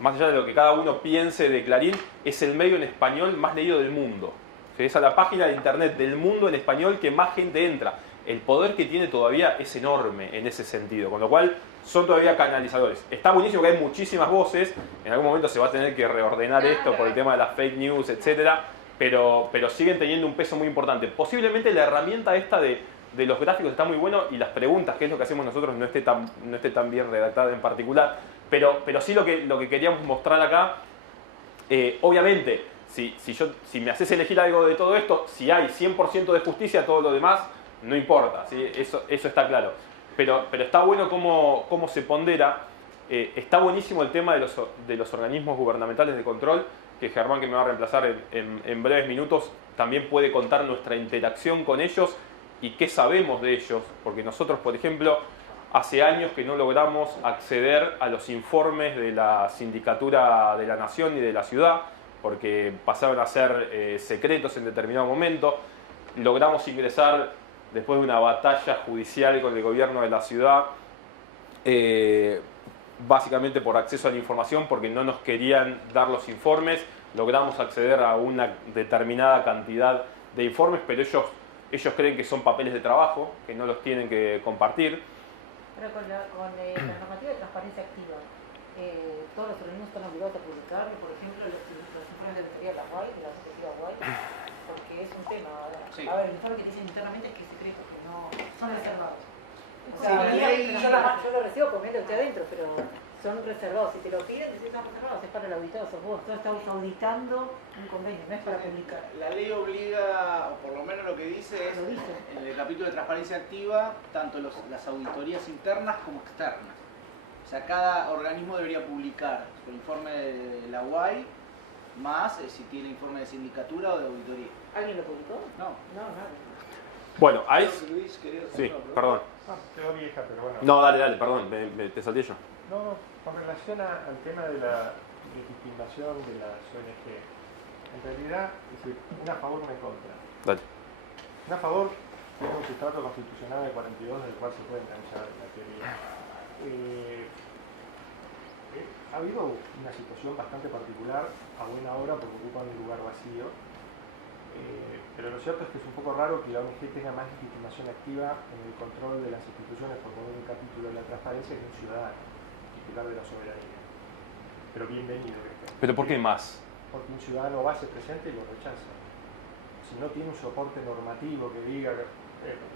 más allá de lo que cada uno piense de Clarín, es el medio en español más leído del mundo. Es a la página de internet del mundo en español que más gente entra. El poder que tiene todavía es enorme en ese sentido, con lo cual son todavía canalizadores. Está buenísimo que hay muchísimas voces, en algún momento se va a tener que reordenar esto por el tema de las fake news, etcétera, pero siguen teniendo un peso muy importante. Posiblemente la herramienta esta de los gráficos está muy bueno y las preguntas, que es lo que hacemos nosotros, no esté tan bien redactada en particular, pero sí lo que queríamos mostrar acá, obviamente, si me haces elegir algo de todo esto, si hay 100% de justicia, todo lo demás no importa, ¿sí? Eso está claro. Pero está bueno cómo se pondera. Está buenísimo el tema de los organismos gubernamentales de control, que Germán, que me va a reemplazar en breves minutos, también puede contar nuestra interacción con ellos y qué sabemos de ellos, porque nosotros, por ejemplo, hace años que no logramos acceder a los informes de la Sindicatura de la Nación y de la Ciudad, porque pasaron a ser secretos en determinado momento. Logramos ingresar después de una batalla judicial con el gobierno de la ciudad, básicamente por acceso a la información, porque no nos querían dar los informes. Logramos acceder a una determinada cantidad de informes, pero ellos creen que son papeles de trabajo, que no los tienen que compartir. Pero con la normativa de transparencia activa, todos los organismos están obligados a publicar, por ejemplo, los informes de auditoría de la UAI, de la Secretaría UAI, porque es un tema. Sí. A ver, el informe que dicen internamente es que es secreto, que no son reservados. O Sí, sea, la ley- yo lo recibo por medio de usted adentro, pero son reservados. Si te lo piden, decís son reservados, es para el auditado, sos vos. Tú estás auditando un convenio, no es para publicar. La ley obliga, o por lo menos lo que dice es, Lo dice. en el capítulo de transparencia activa, tanto las auditorías internas como externas. O sea, cada organismo debería publicar su informe de la UAI, más si tiene informe de sindicatura o de auditoría. ¿Alguien lo publicó? No. No, nadie. Bueno, ahí... Luis, ¿querías hacer Sí, una pregunta? perdón. Quedó vieja, pero bueno. No, dale, perdón, te salté yo. No, con relación al tema de la legitimación de las ONG, en realidad es decir, una a favor, una en contra. Dale. Una a favor es un sustrato constitucional del 42 del cual se puede enganchar la teoría. Ha habido una situación bastante particular a buena hora porque ocupan un lugar vacío, pero lo cierto es que es un poco raro que la ONG tenga más legitimación activa en el control de las instituciones, por poner un capítulo de la transparencia, que un ciudadano titular de la soberanía. Pero bienvenido que esté. ¿Pero por qué más? Porque un ciudadano va, se presenta y lo rechaza. Si no tiene un soporte normativo que diga que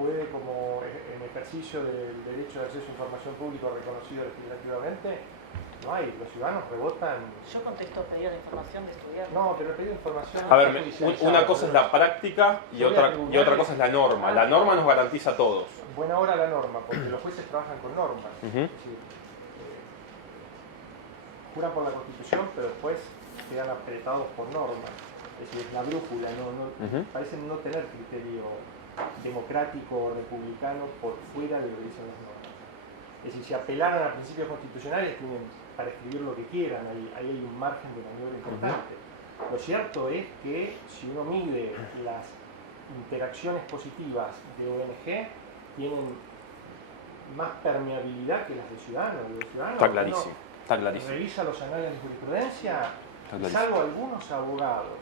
puede, como en ejercicio del derecho de acceso a información pública reconocido legislativamente, no hay. Los ciudadanos rebotan. Yo contesto pedidos de información de estudiantes. No, pero el pedido de información. A ver, una cosa es la práctica y otra cosa es la norma. La norma nos garantiza a todos. Buena hora la norma, porque los jueces trabajan con normas. Es decir, juran por la Constitución, pero después quedan apretados por normas. Es decir, es la brújula, parecen no tener criterio democrático o republicano por fuera de lo que dicen las normas. Es decir, si apelaran a principios constitucionales tienen para escribir lo que quieran, ahí hay un margen de maniobra importante. Lo cierto es que si uno mide las interacciones positivas de ONG, tienen más permeabilidad que las de ciudadanos. Está clarísimo, está clarísimo. Revisa los anales de jurisprudencia, salvo algunos abogados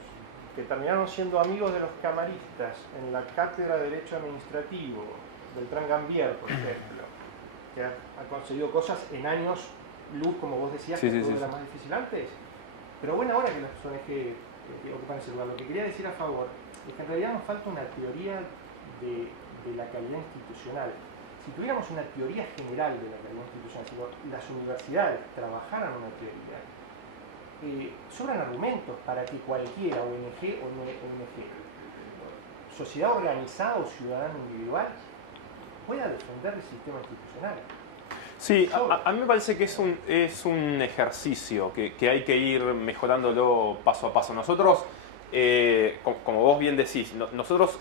que terminaron siendo amigos de los camaristas en la cátedra de Derecho Administrativo del Beltrán Gambier, por ejemplo, que ha conseguido cosas en años luz, como vos decías, que todo era más difícil antes. Pero buena hora que las personas que ocupan ese lugar. Lo que quería decir a favor es que en realidad nos falta una teoría de la calidad institucional. Si tuviéramos una teoría general de la calidad institucional, si las universidades trabajaran una teoría, sobran argumentos para que cualquiera, ONG o no ONG, sociedad organizada o ciudadano individual, pueda defender el sistema institucional. Sí, a mí me parece que es un ejercicio que hay que ir mejorándolo paso a paso. Nosotros, como vos bien decís, nosotros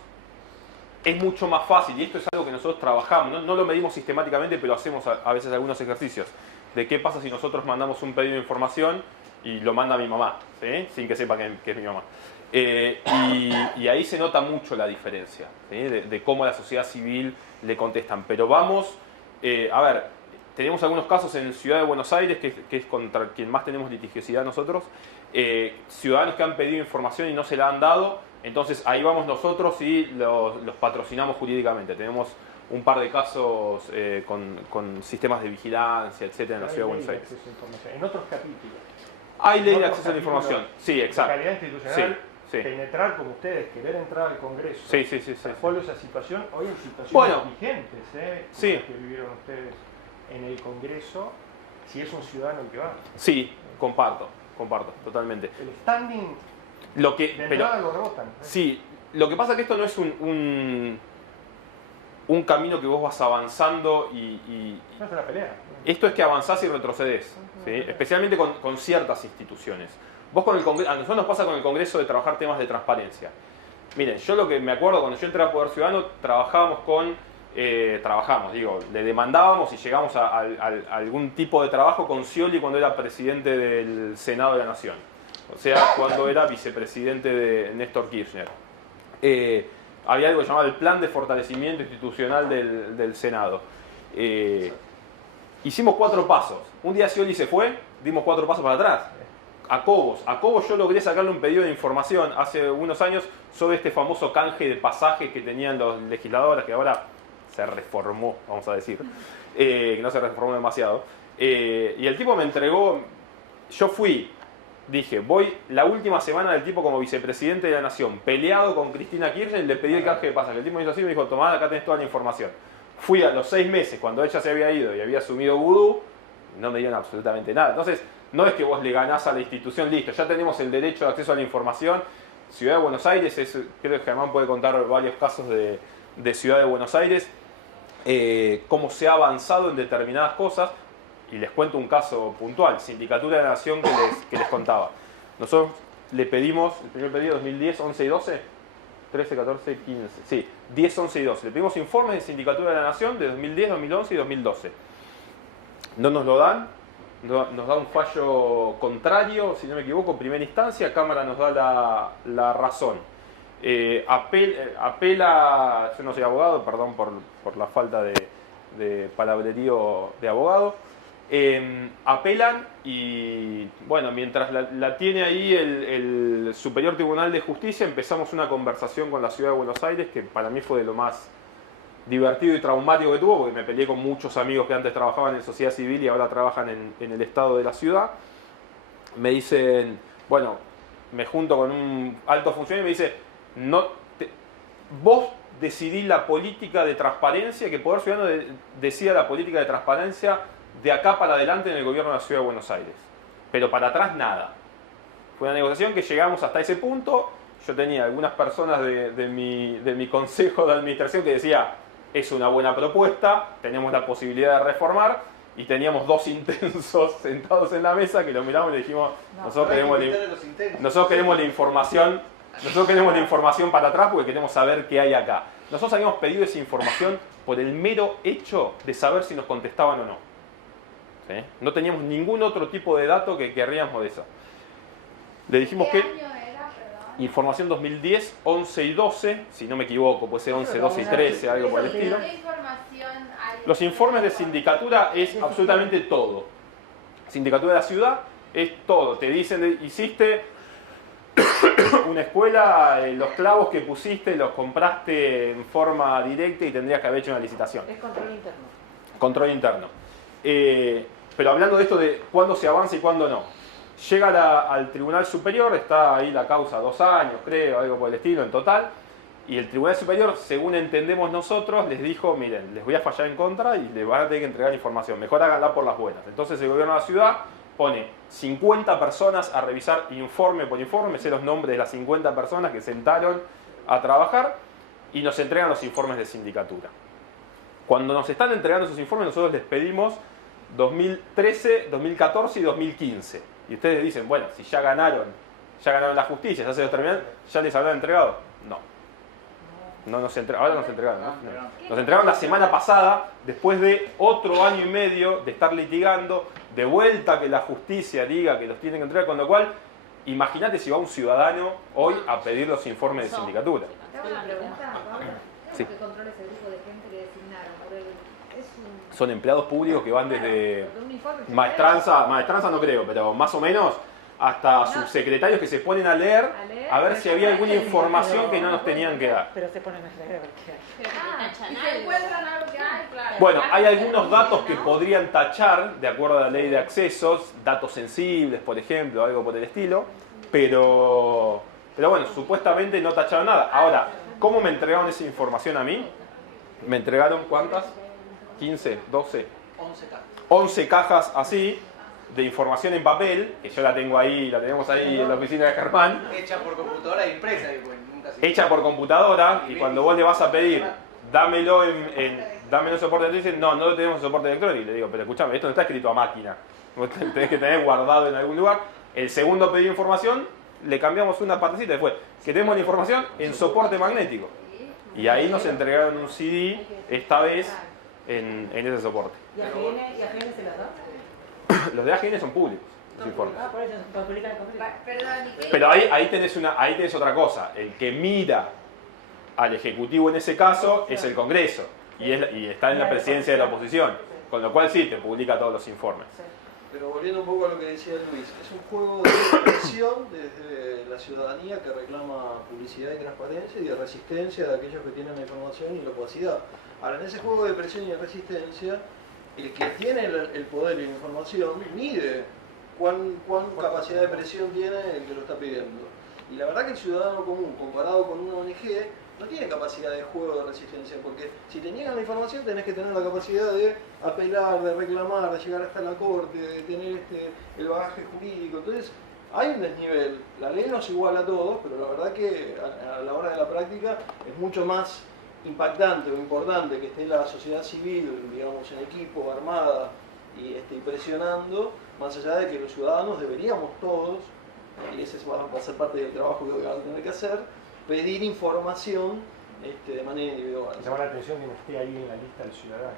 es mucho más fácil, y esto es algo que nosotros trabajamos, no lo medimos sistemáticamente, pero hacemos a veces algunos ejercicios, de qué pasa si nosotros mandamos un pedido de información y lo manda mi mamá, ¿sí? Sin que sepa que es mi mamá. Y ahí se nota mucho la diferencia, ¿sí? de cómo la sociedad civil le contestan. Pero vamos, a ver, tenemos algunos casos en Ciudad de Buenos Aires, que es contra quien más tenemos litigiosidad nosotros, ciudadanos que han pedido información y no se la han dado, entonces ahí vamos nosotros y los patrocinamos jurídicamente. Tenemos un par de casos con sistemas de vigilancia, etcétera, en la Ciudad de Buenos Aires. En otros capítulos. Hay ley de acceso a la información, sí, exacto. Calidad institucional, penetrar como ustedes, querer entrar al Congreso. Sí. Folio esa situación, hoy en situaciones vigentes, que vivieron ustedes en el Congreso, si es un ciudadano el que va. Sí, comparto, totalmente. El standing, lo rebotan. Sí, lo que pasa es que esto no es un camino que vos vas avanzando y no es una pelea. Esto es que avanzás y retrocedés, ¿sí? Especialmente con ciertas instituciones. Vos a nosotros nos pasa con el Congreso de trabajar temas de transparencia. Miren, yo lo que me acuerdo cuando yo entré a Poder Ciudadano, le demandábamos y llegamos a algún tipo de trabajo con Scioli cuando era presidente del Senado de la Nación. O sea, cuando era vicepresidente de Néstor Kirchner. Había algo llamado el Plan de Fortalecimiento Institucional del Senado. Hicimos 4 pasos. Un día Scioli se fue, dimos 4 pasos para atrás. A Cobos yo logré sacarle un pedido de información hace unos años sobre este famoso canje de pasaje que tenían los legisladores, que ahora se reformó, vamos a decir, que no se reformó demasiado. Y el tipo me entregó, yo dije, voy la última semana del tipo como vicepresidente de la Nación, peleado con Cristina Kirchner, y le pedí el canje de pasaje. El tipo me hizo así y me dijo, tomá, acá tenés toda la información. Fui a los 6 meses, cuando ella se había ido y había asumido Vudú, no me dieron absolutamente nada. Entonces, no es que vos le ganás a la institución, listo, ya tenemos el derecho de acceso a la información. Ciudad de Buenos Aires, creo que Germán puede contar varios casos de Ciudad de Buenos Aires, cómo se ha avanzado en determinadas cosas, y les cuento un caso puntual, Sindicatura de la Nación que les contaba. Nosotros le pedimos, el primer pedido 2010, 11 y 12, 13, 14, 15, sí, 10, 11 y 12. Le pedimos informes de Sindicatura de la Nación de 2010, 2011 y 2012. No nos lo dan, nos da un fallo contrario, si no me equivoco, primera instancia, Cámara nos da la razón. apela, yo no soy abogado, perdón por la falta de palabrerío de abogado, apelan y bueno, mientras la tiene ahí el Superior Tribunal de Justicia, empezamos una conversación con la Ciudad de Buenos Aires que para mí fue de lo más divertido y traumático que tuvo, porque me peleé con muchos amigos que antes trabajaban en sociedad civil y ahora trabajan en el Estado de la ciudad. Me dicen, bueno, me junto con un alto funcionario y me dice, vos decidís la política de transparencia, que el Poder Ciudadano decida la política de transparencia de acá para adelante en el gobierno de la Ciudad de Buenos Aires. Pero para atrás nada. Fue una negociación que llegamos hasta ese punto. Yo tenía algunas personas de mi consejo de administración que decía, es una buena propuesta, tenemos la posibilidad de reformar, y teníamos dos intensos sentados en la mesa que lo miramos y le dijimos, nosotros queremos la información para atrás porque queremos saber qué hay acá. Nosotros habíamos pedido esa información por el mero hecho de saber si nos contestaban o no. ¿Sí? No teníamos ningún otro tipo de dato que querríamos de eso. Le dijimos que información 2010, 11 y 12, si no me equivoco, puede ser 11, 12 y 13, algo por el estilo. ¿Qué información hay? Los informes de sindicatura es absolutamente todo. Sindicatura de la ciudad es todo. Te dicen, hiciste una escuela, los clavos que pusiste los compraste en forma directa y tendrías que haber hecho una licitación. Es control interno. Control interno. Pero hablando de esto de cuándo se avanza y cuándo no. Llega al Tribunal Superior, está ahí la causa 2 años, creo, algo por el estilo en total. Y el Tribunal Superior, según entendemos nosotros, les dijo, miren, les voy a fallar en contra y les van a tener que entregar información. Mejor háganla por las buenas. Entonces el gobierno de la ciudad pone 50 personas a revisar informe por informe, me sé los nombres de las 50 personas que sentaron a trabajar y nos entregan los informes de sindicatura. Cuando nos están entregando esos informes, nosotros les pedimos 2013, 2014 y 2015. Y ustedes dicen, bueno, si ya ganaron la justicia, ya se lo terminaron, ¿ya les habrán entregado? No. Ahora nos entregaron, ¿no? Nos entregaron la semana pasada, después de otro año y medio de estar litigando, de vuelta que la justicia diga que los tienen que entregar, con lo cual, imagínate si va un ciudadano hoy a pedir los informes de sindicatura. ¿Te hago una pregunta, Pablo? Sí. ¿Qué control ese grupo de gente que designaron? Son empleados públicos que van desde maestranza no creo, pero más o menos hasta subsecretarios que se ponen a leer a ver si había alguna información que no nos tenían que dar. Pero se ponen a leer a ver qué hay. Y se encuentran algo que hay, claro. Bueno, hay algunos datos que podrían tachar, de acuerdo a la ley de accesos, datos sensibles, por ejemplo, algo por el estilo, pero bueno, supuestamente no tacharon nada. Ahora, ¿cómo me entregaron esa información a mí? ¿Me entregaron cuántas? 15, 12, 11 cajas así de información en papel, que yo la tengo ahí, la tenemos ahí en la oficina de Germán. Hecha por computadora e impresa. Hecha por computadora, y cuando vos le vas a pedir, dámelo dámelo en soporte electrónico, dicen, no lo tenemos en soporte electrónico. Y le digo, pero escuchame, esto no está escrito a máquina, vos tenés que tener guardado en algún lugar. El segundo pedido de información, le cambiamos una partecita, después, que tenemos la información en soporte magnético. Y ahí nos entregaron un CD, esta vez, en ese soporte. ¿Y AGN se los da? Los de AGN son públicos, los informes. Por eso publican. Pero ahí tenés otra cosa. El que mira al Ejecutivo en ese caso es el Congreso. Y está en la presidencia de la oposición. Con lo cual sí, te publica todos los informes. Pero volviendo un poco a lo que decía Luis, es un juego de presión desde la ciudadanía que reclama publicidad y transparencia y de resistencia de aquellos que tienen la información y la opacidad. Ahora, en ese juego de presión y de resistencia, el que tiene el poder y la información mide cuán capacidad de presión tiene el que lo está pidiendo. Y la verdad que el ciudadano común, comparado con una ONG, no tiene capacidad de juego de resistencia, porque si te niegan la información tenés que tener la capacidad de apelar, de reclamar, de llegar hasta la corte, de tener el bagaje jurídico. Entonces, hay un desnivel. La ley nos iguala a todos, pero la verdad que a la hora de la práctica es mucho más impactante o importante que esté la sociedad civil, digamos, en equipo, armada y presionando, más allá de que los ciudadanos deberíamos todos, y ese va a ser parte del trabajo que van a tener que hacer, pedir información de manera individual. Me llama la atención que no esté ahí en la lista del ciudadano.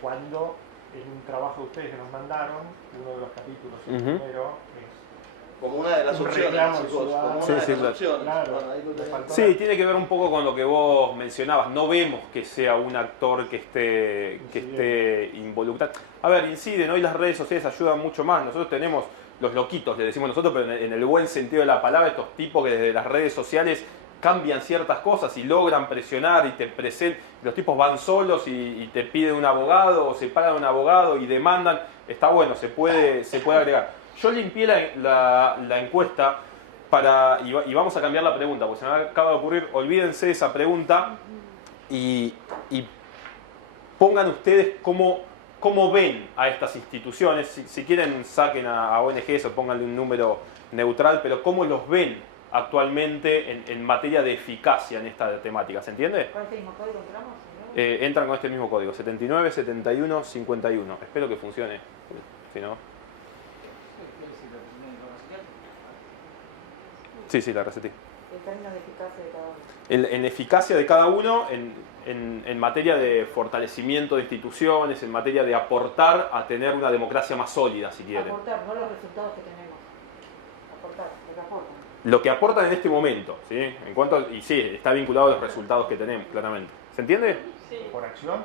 Cuando en un trabajo de ustedes que nos mandaron, uno de los capítulos, el primero, es como una de las Un opciones, reclamo chicos, como ciudadano. una Sí, de sí, las claro. opciones. Claro, Bueno, ahí lo le tenés. faltó Sí, tiene que ver un poco con lo que vos mencionabas. No vemos que sea un actor que esté involucrado. A ver, inciden, hoy las redes sociales ayudan mucho más. Nosotros tenemos los loquitos, le decimos nosotros, pero en el buen sentido de la palabra, estos tipos que desde las redes sociales cambian ciertas cosas y logran presionar y te presentan. Los tipos van solos y te piden un abogado o se pagan un abogado y demandan. Está bueno, se puede agregar. Yo limpié la encuesta y vamos a cambiar la pregunta, porque se me acaba de ocurrir. Olvídense de esa pregunta y pongan ustedes cómo ven a estas instituciones. Si quieren, saquen a ONGs o pónganle un número neutral, pero cómo los ven actualmente en materia de eficacia en esta temática. ¿Se entiende? ¿Cuál es el mismo código entramos? Entran con este mismo código, 79 71 51. Espero que funcione. Si no... Sí, la resetí. En términos de eficacia de cada uno. En eficacia de cada uno, en materia de fortalecimiento de instituciones, en materia de aportar a tener una democracia más sólida, si quieren. Aportar, no los resultados que tenemos. Aportar, lo que aportan. Lo que aportan en este momento, ¿sí? Y sí, está vinculado a los resultados que tenemos, claramente. ¿Se entiende? Sí. por acción.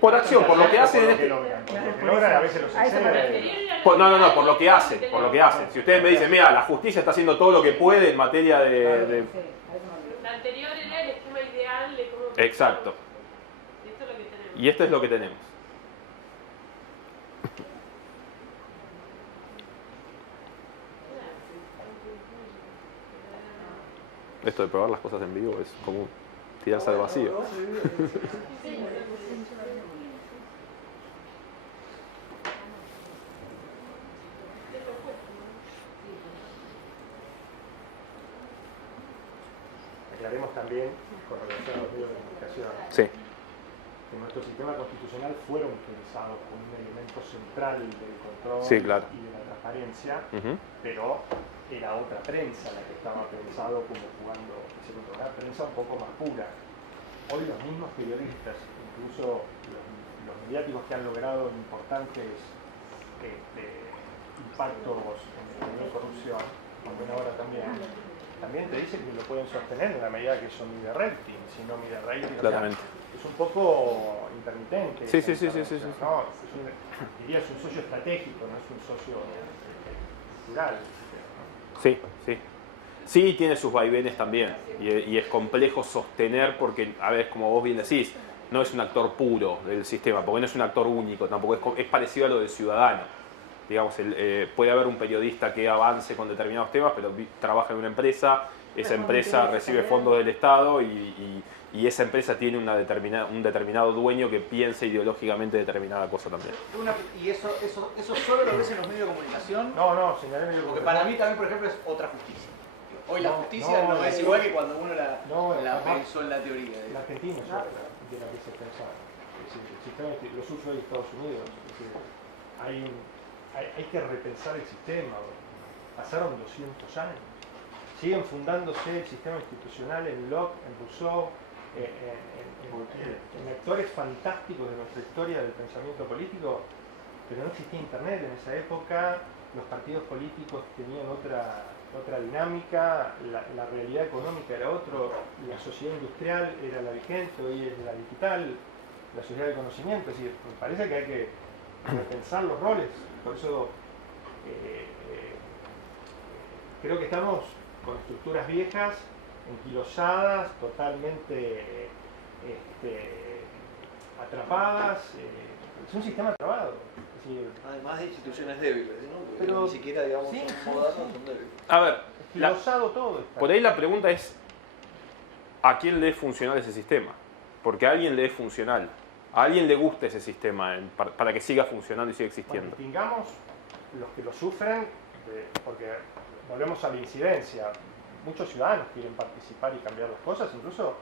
Por acción, por lo que hacen en este... Por lo que logran, a veces los exceden. No, por lo que hacen, por lo que hacen. Si ustedes me dicen, mira, la justicia está haciendo todo lo que puede en materia de... La anterior era el esquema ideal de cómo... Exacto. Esto es lo que tenemos. Y esto es lo que tenemos. Esto de probar las cosas en vivo es como tirarse al vacío. Aclaremos también, con relación a los medios de comunicación, Sí. que nuestro sistema constitucional fueron pensados como un elemento central del control Sí, claro. y de la transparencia, Ujú. pero era otra prensa la que estaba pensado como jugando una prensa un poco más pura. Hoy los mismos periodistas, incluso los mediáticos que han logrado importantes impactos en el nivel de corrupción, como ven ahora también te dicen que lo pueden sostener en la medida que eso mide rating, si no mide rating. Claramente. Es un poco intermitente. Sí. ¿No? Diría es un socio estratégico, no es un socio cultural. Sí. Sí, tiene sus vaivenes también. Y es complejo sostener porque, a ver, como vos bien decís, no es un actor puro del sistema, porque no es un actor único, tampoco es parecido a lo del ciudadano. Digamos, puede haber un periodista que avance con determinados temas, pero trabaja en una empresa, esa empresa recibe fondos del Estado y esa empresa tiene un determinado dueño que piensa ideológicamente determinada cosa también. ¿Y eso solo lo ves en los medios de comunicación? No, señalé medio Porque para mí también, por ejemplo, es otra justicia. Hoy la justicia no es igual que cuando uno la pensó en la teoría. La Argentina es otra de la que se pensaba. Es decir, el sistema lo sufre hoy Estados Unidos. Es decir, hay que repensar el sistema. Pasaron 200 años. Siguen fundándose el sistema institucional en Locke, en Rousseau, en actores fantásticos de nuestra historia del pensamiento político, pero no existía internet en esa época, los partidos políticos tenían otra dinámica, la realidad económica era otro, la sociedad industrial era la vigente, hoy es la digital, la sociedad del conocimiento. Es decir, me parece que hay que repensar los roles, por eso creo que estamos con estructuras viejas, enquilosadas, totalmente atrapadas. Es un sistema trabado. Es decir, además de instituciones débiles, ¿no? Porque pero ni siquiera, digamos, son modernos, son débiles. A ver, enquilosado todo está. por ahí la pregunta es, ¿a quién le es funcional ese sistema? Porque a alguien le es funcional. A alguien le gusta ese sistema para que siga funcionando y siga existiendo. Bueno, distingamos los que lo sufren, porque volvemos a la incidencia. Muchos ciudadanos quieren participar y cambiar las cosas, incluso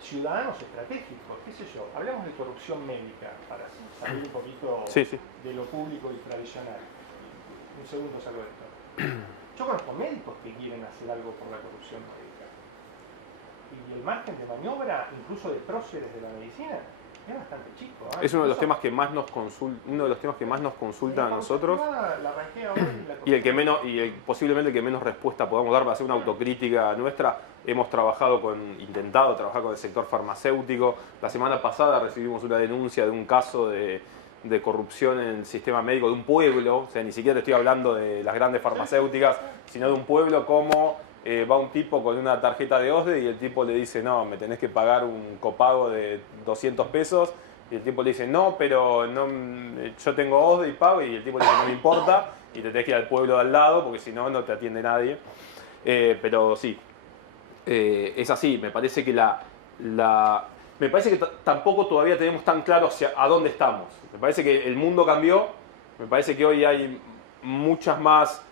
ciudadanos estratégicos, qué sé yo. Hablemos de corrupción médica, para salir un poquito de lo público y tradicional. Un segundo salgo de esto. Yo conozco médicos que quieren hacer algo por la corrupción médica. Y el margen de maniobra, incluso de próceres de la medicina, Es bastante chico. Es uno de los temas que más nos consultan a nosotros. La arranqué ahora Y el que menos, posiblemente el que menos respuesta podamos dar, para hacer una autocrítica nuestra. Hemos intentado trabajar con el sector farmacéutico. La semana pasada recibimos una denuncia de un caso de corrupción en el sistema médico de un pueblo. O sea, ni siquiera te estoy hablando de las grandes farmacéuticas, sino de un pueblo como va un tipo con una tarjeta de OSDE y el tipo le dice, no, me tenés que pagar un copago de 200 pesos. Y el tipo le dice, no, pero yo tengo OSDE y pago. Y el tipo le dice, no me importa. Y te tenés que ir al pueblo de al lado porque si no, no te atiende nadie. Pero sí, es así. Me parece que me parece que tampoco todavía tenemos tan claro a dónde estamos. Me parece que el mundo cambió. Me parece que hoy hay muchas más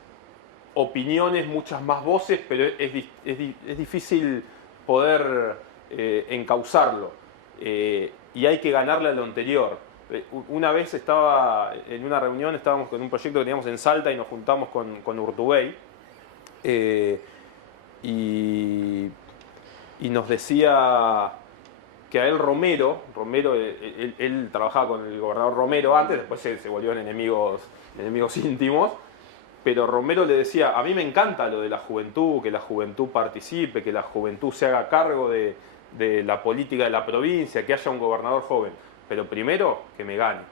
opiniones, muchas más voces, pero es difícil poder encauzarlo. Y hay que ganarle a lo anterior. Una vez estaba en una reunión, estábamos con un proyecto que teníamos en Salta y nos juntamos con Urtubey y nos decía que a él Romero, él trabajaba con el gobernador Romero antes, después se volvieron enemigos íntimos, pero Romero le decía, a mí me encanta lo de la juventud, que la juventud participe, que la juventud se haga cargo de la política de la provincia, que haya un gobernador joven, pero primero que me gane.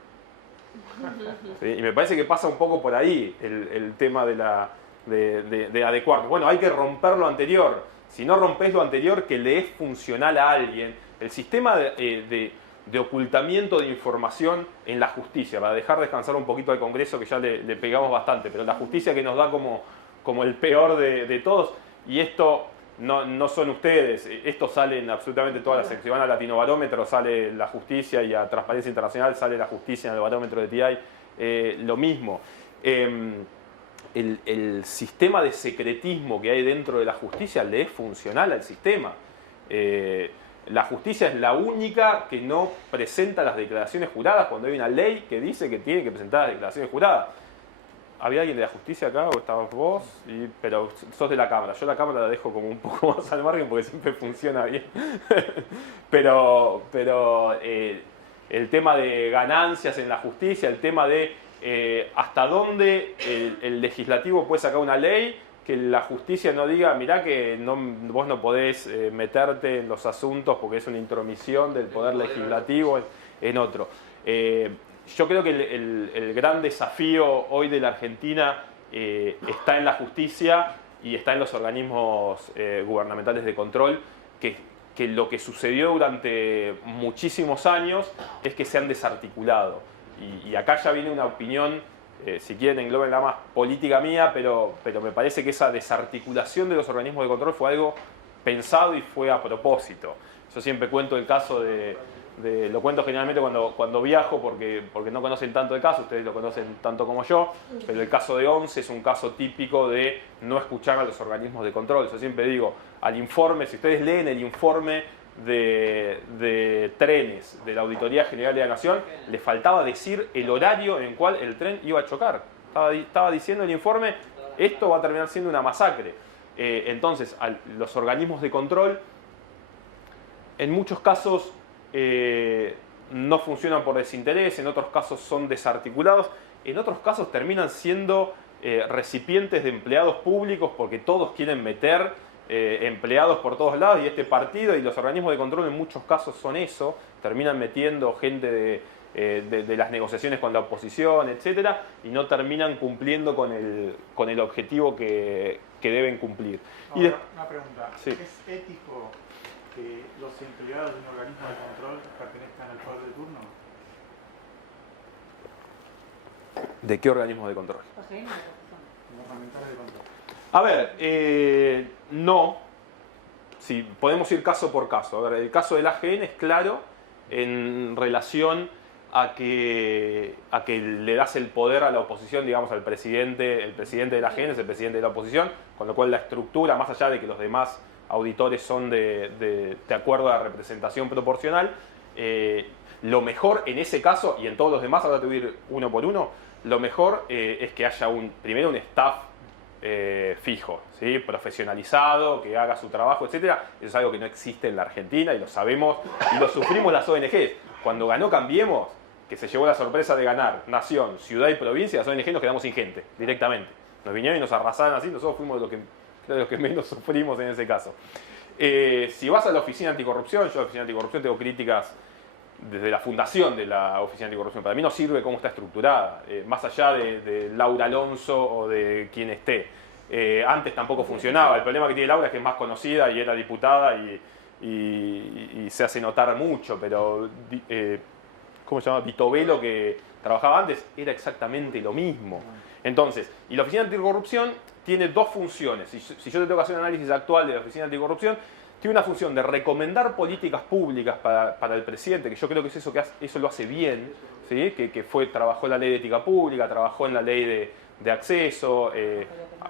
¿Sí? Y me parece que pasa un poco por ahí el tema de adecuar. Bueno, hay que romper lo anterior. Si no rompes lo anterior, que le es funcional a alguien. El sistema de ocultamiento de información en la justicia, para dejar descansar un poquito al Congreso, que ya le pegamos bastante, pero la justicia que nos da como el peor de todos, y esto no son ustedes, esto sale en absolutamente todas las secciones. Si van a Latino Barómetro sale la justicia, y a Transparencia Internacional sale la justicia en el barómetro de TI, lo mismo. El sistema de secretismo que hay dentro de la justicia le es funcional al sistema. La justicia es la única que no presenta las declaraciones juradas cuando hay una ley que dice que tiene que presentar las declaraciones juradas. ¿Había alguien de la justicia acá o estabas vos? Pero sos de la Cámara. Yo la Cámara la dejo como un poco más al margen porque siempre funciona bien. pero el tema de ganancias en la justicia, el tema de hasta dónde el legislativo puede sacar una ley que la justicia no diga, mirá que vos no podés meterte en los asuntos porque es una intromisión del poder legislativo en otro. Yo creo que el gran desafío hoy de la Argentina está en la justicia y está en los organismos gubernamentales de control, que lo que sucedió durante muchísimos años es que se han desarticulado. Y acá ya viene una opinión, si quieren englobenla más, política mía, pero me parece que esa desarticulación de los organismos de control fue algo pensado y fue a propósito. Yo siempre cuento el caso lo cuento generalmente cuando viajo porque no conocen tanto el caso, ustedes lo conocen tanto como yo, pero el caso de ONCE es un caso típico de no escuchar a los organismos de control. Yo siempre digo, al informe, si ustedes leen el informe de trenes de la Auditoría General de la Nación, le faltaba decir el horario en el cual el tren iba a chocar. Estaba diciendo el informe, esto va a terminar siendo una masacre. Entonces, los organismos de control, en muchos casos, no funcionan por desinterés, en otros casos son desarticulados, en otros casos terminan siendo recipientes de empleados públicos porque todos quieren meter empleados por todos lados, y este partido y los organismos de control en muchos casos son eso, terminan metiendo gente de las negociaciones con la oposición, etcétera, y no terminan cumpliendo con el objetivo que deben cumplir. Ahora, una pregunta, sí. ¿Es ético que los empleados de un organismo de control pertenezcan al poder de turno? ¿De qué organismo de control? Gubernamentales de control. A ver, no. Sí, podemos ir caso por caso. A ver, el caso del AGN es claro en relación a que le das el poder a la oposición, digamos, al presidente. El presidente del AGN es el presidente de la oposición, con lo cual la estructura, más allá de que los demás auditores son de acuerdo a la representación proporcional, lo mejor en ese caso, y en todos los demás, ahora te voy a ir uno por uno, lo mejor es que haya primero un staff fijo, ¿sí? Profesionalizado, que haga su trabajo, etc. Eso es algo que no existe en la Argentina y lo sabemos y lo sufrimos las ONGs. Cuando ganó Cambiemos, que se llevó la sorpresa de ganar nación, ciudad y provincia, las ONG nos quedamos sin gente, directamente. Nos vinieron y nos arrasaron así, nosotros fuimos de los que menos sufrimos en ese caso. Si vas a la Oficina Anticorrupción, yo a la Oficina Anticorrupción tengo críticas desde la fundación de la Oficina Anticorrupción. Para mí no sirve cómo está estructurada, más allá de Laura Alonso o de quien esté. Antes tampoco funcionaba. El problema que tiene Laura es que es más conocida y era diputada y se hace notar mucho, pero ¿cómo se llama? Vitovelo, que trabajaba antes, era exactamente lo mismo. Entonces, y la Oficina Anticorrupción tiene dos funciones. Si yo te tengo que hacer un análisis actual de la Oficina Anticorrupción, tiene una función de recomendar políticas públicas para el presidente, que yo creo que es eso lo hace bien, ¿sí? que trabajó en la ley de ética pública, trabajó en la ley de acceso,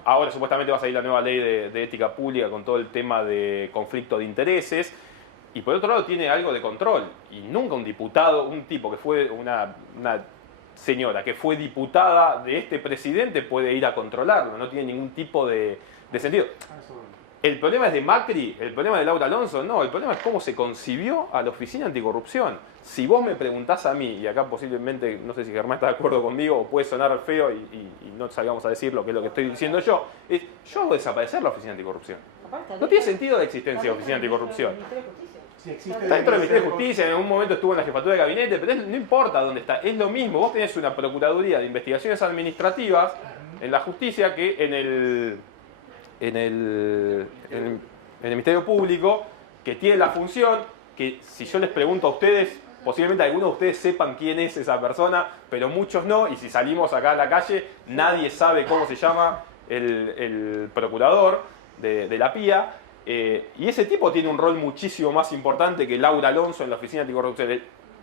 ahora supuestamente va a salir la nueva ley de ética pública con todo el tema de conflicto de intereses, y por otro lado tiene algo de control, y nunca un diputado, un tipo que fue una señora que fue diputada de este presidente puede ir a controlarlo, no tiene ningún tipo de sentido. El problema es de Macri, el problema de Laura Alonso, no, el problema es cómo se concibió a la Oficina Anticorrupción. Si vos me preguntás a mí, y acá posiblemente, no sé si Germán está de acuerdo conmigo, o puede sonar feo y no salgamos a decir lo que es lo que estoy diciendo yo hago desaparecer la Oficina Anticorrupción. No tiene sentido la existencia de la Oficina Anticorrupción. Está dentro del Ministerio de Justicia, en algún momento estuvo en la jefatura de gabinete, pero no importa dónde está, es lo mismo. Vos tenés una Procuraduría de Investigaciones Administrativas en la justicia que en el Ministerio Público, que tiene la función que, si yo les pregunto a ustedes, posiblemente algunos de ustedes sepan quién es esa persona, pero muchos no, y si salimos acá a la calle, nadie sabe cómo se llama el procurador de la PIA, y ese tipo tiene un rol muchísimo más importante que Laura Alonso en la Oficina Anticorrupción.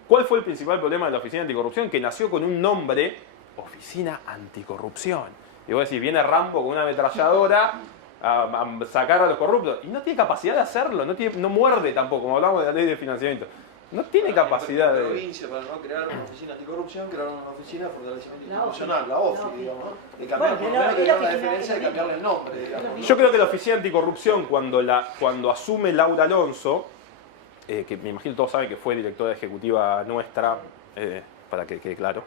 ¿Cuál fue el principal problema de la Oficina Anticorrupción? Que nació con un nombre, Oficina Anticorrupción. Y vos decís, viene Rambo con una ametralladora a sacar a los corruptos, y no tiene capacidad de hacerlo, no muerde tampoco, como hablamos de la ley de financiamiento. No tiene capacidad de... La provincia, para no crear una oficina anticorrupción, crearon una oficina de fortalecimiento institucional, la OFI, digamos, de cambiar, por lo menos que la diferencia de cambiarle el nombre, digamos. Yo creo que la Oficina Anticorrupción, cuando asume Laura Alonso, que me imagino todos saben que fue directora ejecutiva nuestra, para que quede claro,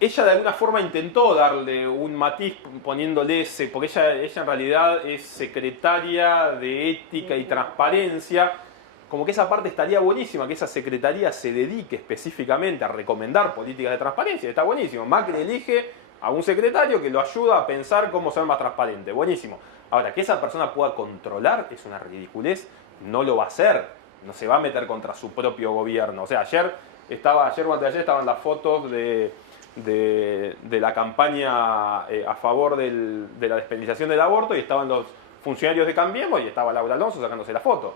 ella de alguna forma intentó darle un matiz poniéndole ese, porque ella en realidad es secretaria de Ética y Transparencia, como que esa parte estaría buenísima, que esa secretaría se dedique específicamente a recomendar políticas de transparencia, está buenísimo. Macri elige a un secretario que lo ayuda a pensar cómo ser más transparente, buenísimo. Ahora, que esa persona pueda controlar es una ridiculez, no lo va a hacer, no se va a meter contra su propio gobierno. O sea, ayer o anteayer estaban las fotos de la campaña a favor de la despenalización del aborto, y estaban los funcionarios de Cambiemos y estaba Laura Alonso sacándose la foto.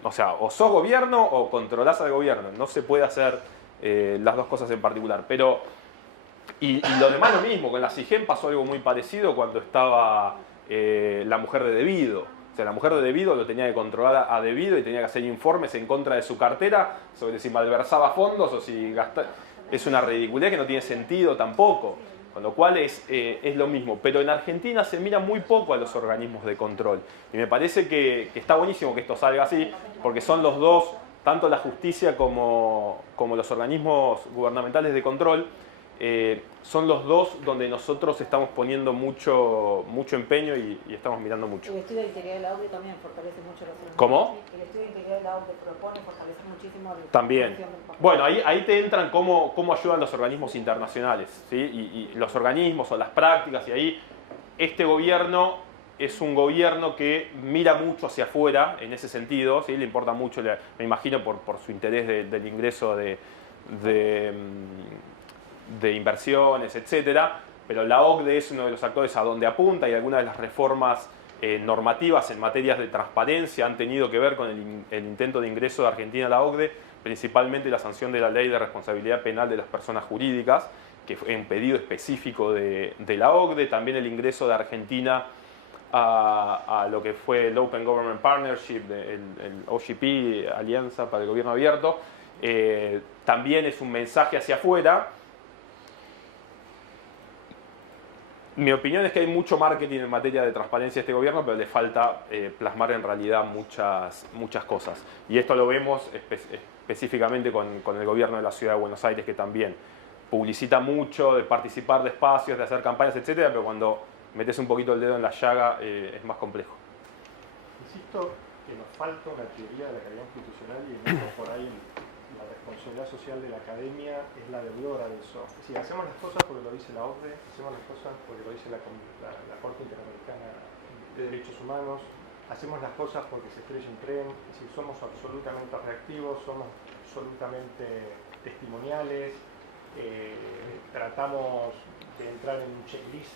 O sea, o sos gobierno o controlás al gobierno. No se puede hacer las dos cosas en particular. Pero, y lo demás lo mismo, con la CIGEM pasó algo muy parecido cuando estaba la mujer de Debido. O sea, la mujer de Debido lo tenía que controlar a Debido y tenía que hacer informes en contra de su cartera sobre si malversaba fondos o si gastaba. Es una ridiculez que no tiene sentido tampoco, con lo cual es lo mismo. Pero en Argentina se mira muy poco a los organismos de control. Y me parece que está buenísimo que esto salga así, porque son los dos, tanto la justicia como los organismos gubernamentales de control, son los dos donde nosotros estamos poniendo mucho empeño y estamos mirando mucho. El estudio de integridad de la OCDE también fortalece mucho los organismos. ¿Cómo? El estudio de integridad de la OCDE propone fortalecer muchísimo la también. Bueno, ahí te entran cómo ayudan los organismos internacionales, ¿sí? Y los organismos o las prácticas, y ahí este gobierno es un gobierno que mira mucho hacia afuera en ese sentido, ¿sí? Le importa mucho, me imagino, por su interés del ingreso de inversiones, etcétera, pero la OCDE es uno de los actores a donde apunta, y algunas de las reformas normativas en materias de transparencia han tenido que ver con el intento de ingreso de Argentina a la OCDE, principalmente la sanción de la Ley de Responsabilidad Penal de las Personas Jurídicas, que fue un pedido específico de la OCDE, también el ingreso de Argentina a lo que fue el Open Government Partnership, el OGP, Alianza para el Gobierno Abierto, también es un mensaje hacia afuera. Mi opinión es que hay mucho marketing en materia de transparencia a este gobierno, pero le falta plasmar en realidad muchas cosas. Y esto lo vemos específicamente con el gobierno de la Ciudad de Buenos Aires, que también publicita mucho de participar de espacios, de hacer campañas, etcétera, pero cuando metes un poquito el dedo en la llaga es más complejo. Insisto que nos falta una teoría de la calidad institucional y en eso por ahí la responsabilidad social de la academia es la deudora de eso. Es decir, hacemos las cosas porque lo dice la OCDE, hacemos las cosas porque lo dice la Corte Interamericana de Derechos Humanos, hacemos las cosas porque se estrella un tren, es decir, somos absolutamente reactivos, somos absolutamente testimoniales, tratamos de entrar en un checklist,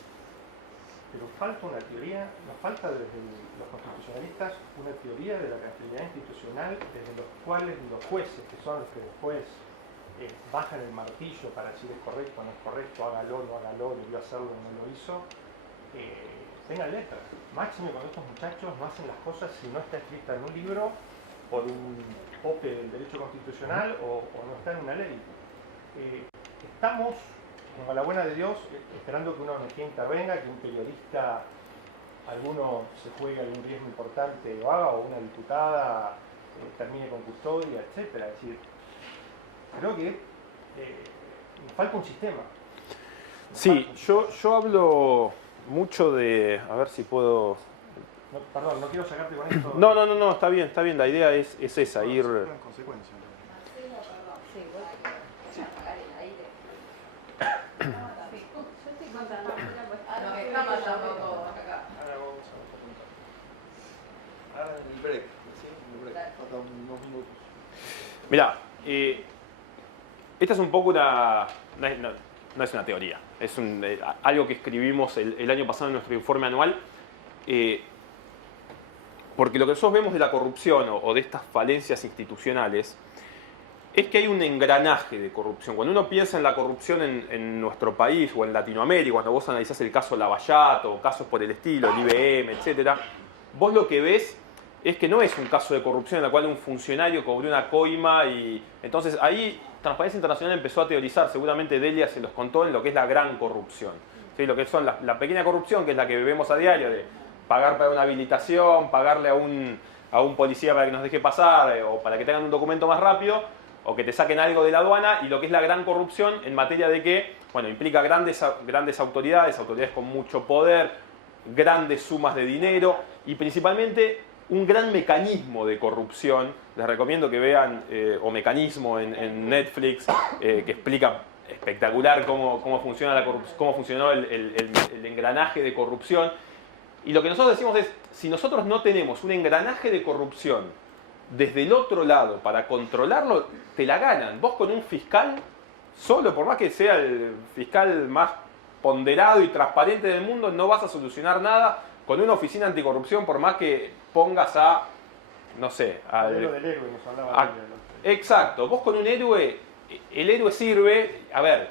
pero falta una teoría, nos falta desde los constitucionalistas una teoría de la calidad institucional desde los cuales los jueces, que son los que después bajan el martillo para decir es correcto o no es correcto, hágalo, no hágalo, debió hacerlo o no lo hizo, tengan letras. Máximo cuando estos muchachos no hacen las cosas si no está escrita en un libro por un OPE del derecho constitucional o no está en una ley. Estamos, con la buena de Dios, esperando que una ONG intervenga, que un periodista, alguno se juegue algún riesgo importante lo haga, o una diputada termine con custodia, etc. Es decir, creo que nos falta un sistema. Sí, yo hablo mucho de... A ver si puedo... No, perdón, no quiero sacarte con esto. No, está bien. La idea es esa, ir... En consecuencia. Mirá, esta es un poco una... No es una teoría, es algo que escribimos el año pasado en nuestro informe anual, porque lo que nosotros vemos de la corrupción o de estas falencias institucionales es que hay un engranaje de corrupción. Cuando uno piensa en la corrupción en nuestro país o en Latinoamérica, cuando vos analizás el caso Lavallato o casos por el estilo, el IBM, etc., vos lo que ves es que no es un caso de corrupción en el cual un funcionario cobró una coima y... Entonces ahí Transparencia Internacional empezó a teorizar, seguramente Delia se los contó, en lo que es la gran corrupción. ¿Sí? Lo que son la pequeña corrupción, que es la que vemos a diario, de pagar para una habilitación, pagarle a un policía para que nos deje pasar o para que tengan un documento más rápido, o que te saquen algo de la aduana, y lo que es la gran corrupción en materia de que, bueno, implica grandes autoridades con mucho poder, grandes sumas de dinero y principalmente un gran mecanismo de corrupción. Les recomiendo que vean o Mecanismo en Netflix, que explica espectacular cómo funciona la corrupción, cómo funcionó el engranaje de corrupción. Y lo que nosotros decimos es, si nosotros no tenemos un engranaje de corrupción desde el otro lado para controlarlo, te la ganan. Vos con un fiscal solo, por más que sea el fiscal más ponderado y transparente del mundo, no vas a solucionar nada. Con una oficina anticorrupción, por más que pongas a, no sé, al héroe del héroe, nos hablaba exacto, vos con un héroe, el héroe sirve, a ver,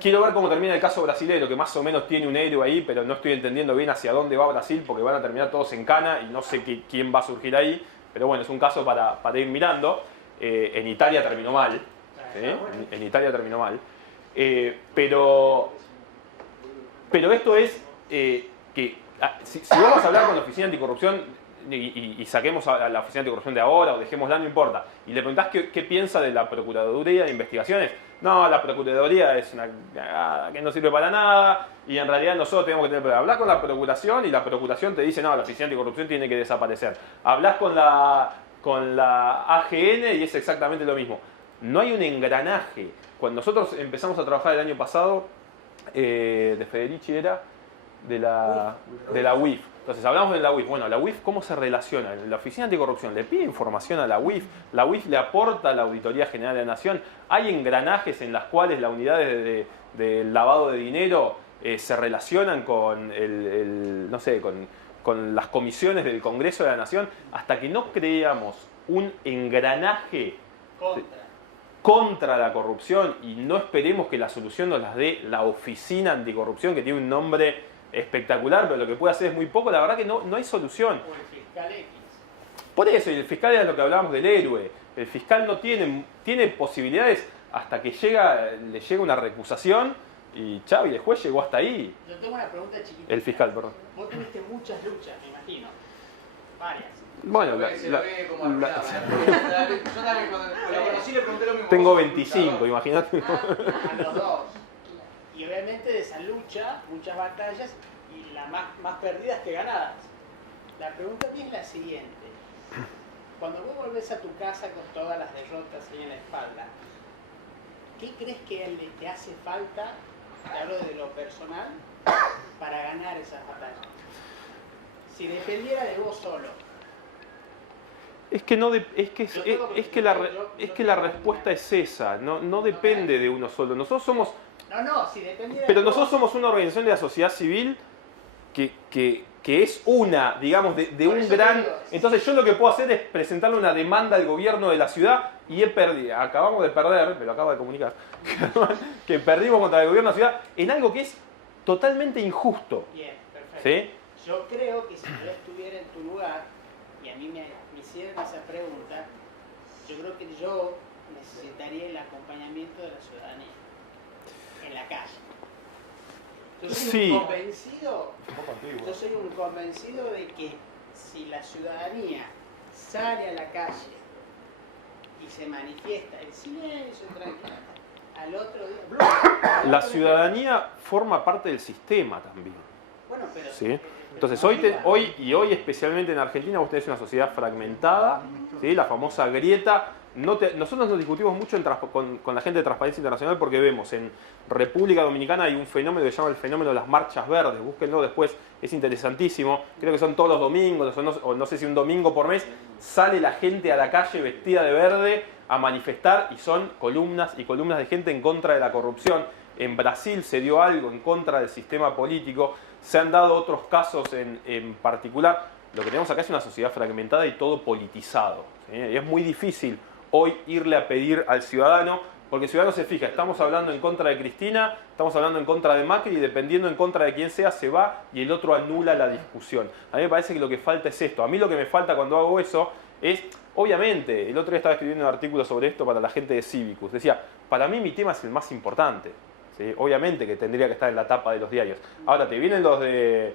quiero ver cómo termina el caso brasilero, que más o menos tiene un héroe ahí, pero no estoy entendiendo bien hacia dónde va Brasil, porque van a terminar todos en cana y no sé quién va a surgir ahí, pero bueno, es un caso para ir mirando. En Italia terminó mal, ¿sí? En Italia terminó mal, pero esto es que si vamos a hablar con la Oficina Anticorrupción y saquemos a la Oficina Anticorrupción de ahora o dejémosla, no importa, y le preguntás qué piensa de la Procuraduría de Investigaciones, no, la Procuraduría es una que no sirve para nada y en realidad nosotros tenemos que hablar con la Procuración y la Procuración te dice, no, la Oficina Anticorrupción tiene que desaparecer. Hablas con la AGN y es exactamente lo mismo. No hay un engranaje. Cuando nosotros empezamos a trabajar el año pasado, de Federici era, de la UIF. Entonces hablamos de la UIF. Bueno, la UIF, ¿cómo se relaciona? La Oficina Anticorrupción le pide información a la UIF le aporta a la Auditoría General de la Nación. Hay engranajes en las cuales las unidades de lavado de dinero se relacionan con no sé, con las comisiones del Congreso de la Nación, hasta que no creamos un engranaje contra la corrupción y no esperemos que la solución nos la dé la Oficina Anticorrupción, que tiene un nombre espectacular, pero lo que puede hacer es muy poco, la verdad que no hay solución. O el fiscal X. Por eso, y el fiscal era lo que hablábamos del héroe. El fiscal no tiene posibilidades hasta que le llega una recusación y chao, y el juez llegó hasta ahí. Yo tengo una pregunta chiquita. El fiscal, perdón. Vos tuviste muchas luchas, me imagino. Varias. Bueno, Yo también cuando lo conocí le pregunté lo mismo. tengo 25, imagínate. A los dos. Y obviamente de esa lucha, muchas batallas y las más perdidas que ganadas. La pregunta mía es la siguiente. Cuando vos volvés a tu casa con todas las derrotas ahí en la espalda, ¿qué crees que te hace falta, te hablo de lo personal, para ganar esas batallas? Si dependiera de vos solo. Es que la respuesta es esa, no depende de uno solo. Nosotros somos, Si dependiera pero de nosotros vos, somos una organización de la sociedad civil que es una, digamos, de Por un eso te gran... digo. Entonces yo lo que puedo hacer es presentarle una demanda al gobierno de la ciudad y he perdido, acabamos de perder, me lo acabo de comunicar, que perdimos contra el gobierno de la ciudad en algo que es totalmente injusto. Bien, perfecto. ¿Sí? Yo creo que si yo estuviera en tu lugar y a mí me hicieran esa pregunta, yo creo que yo necesitaría el acompañamiento de la ciudadanía en la calle. Yo soy Sí. un convencido de que si la ciudadanía sale a la calle y se manifiesta en silencio, tranquila, al otro día... La ciudadanía forma parte del sistema también. Bueno, pero... ¿Sí? Entonces hoy especialmente en Argentina vos tenés una sociedad fragmentada, ¿sí? La famosa grieta. Nosotros nos discutimos mucho con la gente de Transparencia Internacional porque vemos en República Dominicana hay un fenómeno que se llama el fenómeno de las marchas verdes. Búsquenlo después, es interesantísimo. Creo que son todos los domingos, o no sé si un domingo por mes, sale la gente a la calle vestida de verde a manifestar y son columnas y columnas de gente en contra de la corrupción. En Brasil se dio algo en contra del sistema político, se han dado otros casos en particular. Lo que tenemos acá es una sociedad fragmentada y todo politizado, ¿sí? Y es muy difícil hoy irle a pedir al ciudadano, porque el ciudadano se fija, estamos hablando en contra de Cristina, estamos hablando en contra de Macri, y dependiendo en contra de quién sea, se va y el otro anula la discusión. A mí me parece que lo que falta es esto. A mí lo que me falta cuando hago eso es, obviamente, el otro día estaba escribiendo un artículo sobre esto para la gente de Cívicus. Decía, para mí mi tema es el más importante. ¿Sí? Obviamente que tendría que estar en la tapa de los diarios. Ahora te vienen los de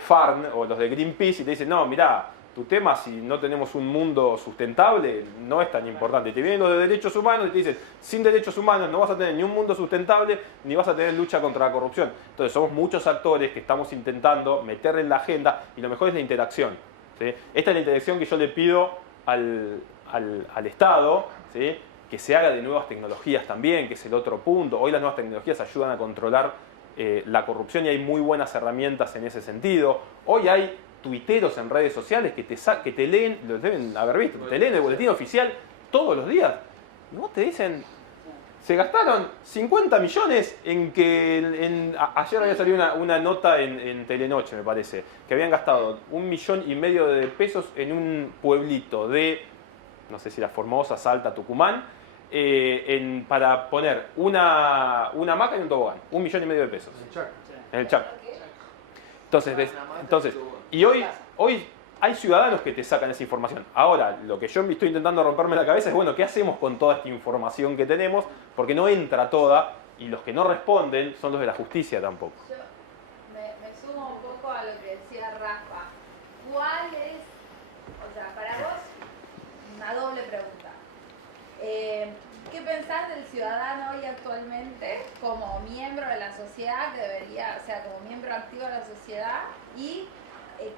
Farn o los de Greenpeace y te dicen, no, mirá, tu tema, si no tenemos un mundo sustentable, no es tan importante. Te vienen los de derechos humanos y te dicen, sin derechos humanos no vas a tener ni un mundo sustentable, ni vas a tener lucha contra la corrupción. Entonces somos muchos actores que estamos intentando meter en la agenda, y lo mejor es la interacción. ¿Sí? Esta es la interacción que yo le pido al Estado, ¿sí? Que se haga de nuevas tecnologías también, que es el otro punto. Hoy las nuevas tecnologías ayudan a controlar la corrupción y hay muy buenas herramientas en ese sentido. Hoy hay tuiteros en redes sociales que te leen, los deben haber visto, te leen el boletín oficial todos los días. Y vos te dicen, se gastaron 50 millones en que... ayer había salido una nota en Telenoche, me parece, que habían gastado 1,5 millones de pesos en un pueblito de, no sé si era Formosa, Salta, Tucumán, para poner una hamaca y un tobogán. 1,5 millones de pesos. En el Chaco. Entonces, y hoy hay ciudadanos que te sacan esa información. Ahora, lo que yo estoy intentando romperme la cabeza es, bueno, ¿qué hacemos con toda esta información que tenemos? Porque no entra toda, y los que no responden son los de la justicia tampoco. Yo me sumo un poco a lo que decía Rafa. ¿Cuál es, o sea, para vos, una doble pregunta? ¿Qué pensás del ciudadano hoy actualmente como miembro de la sociedad, que debería, o sea, como miembro activo de la sociedad, y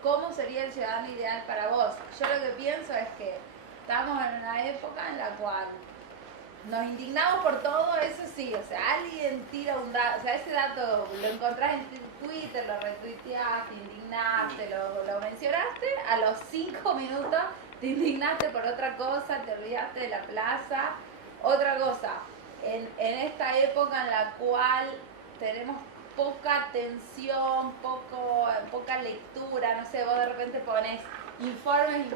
cómo sería el ciudadano ideal para vos? Yo lo que pienso es que estamos en una época en la cual nos indignamos por todo, eso sí, o sea, alguien tira un dato, o sea, ese dato lo encontrás en Twitter, lo retuiteaste, indignaste, lo mencionaste, a los 5 minutos te indignaste por otra cosa, te olvidaste de la plaza. Otra cosa, en esta época en la cual tenemos poca atención, poca lectura, no sé, vos de repente pones informes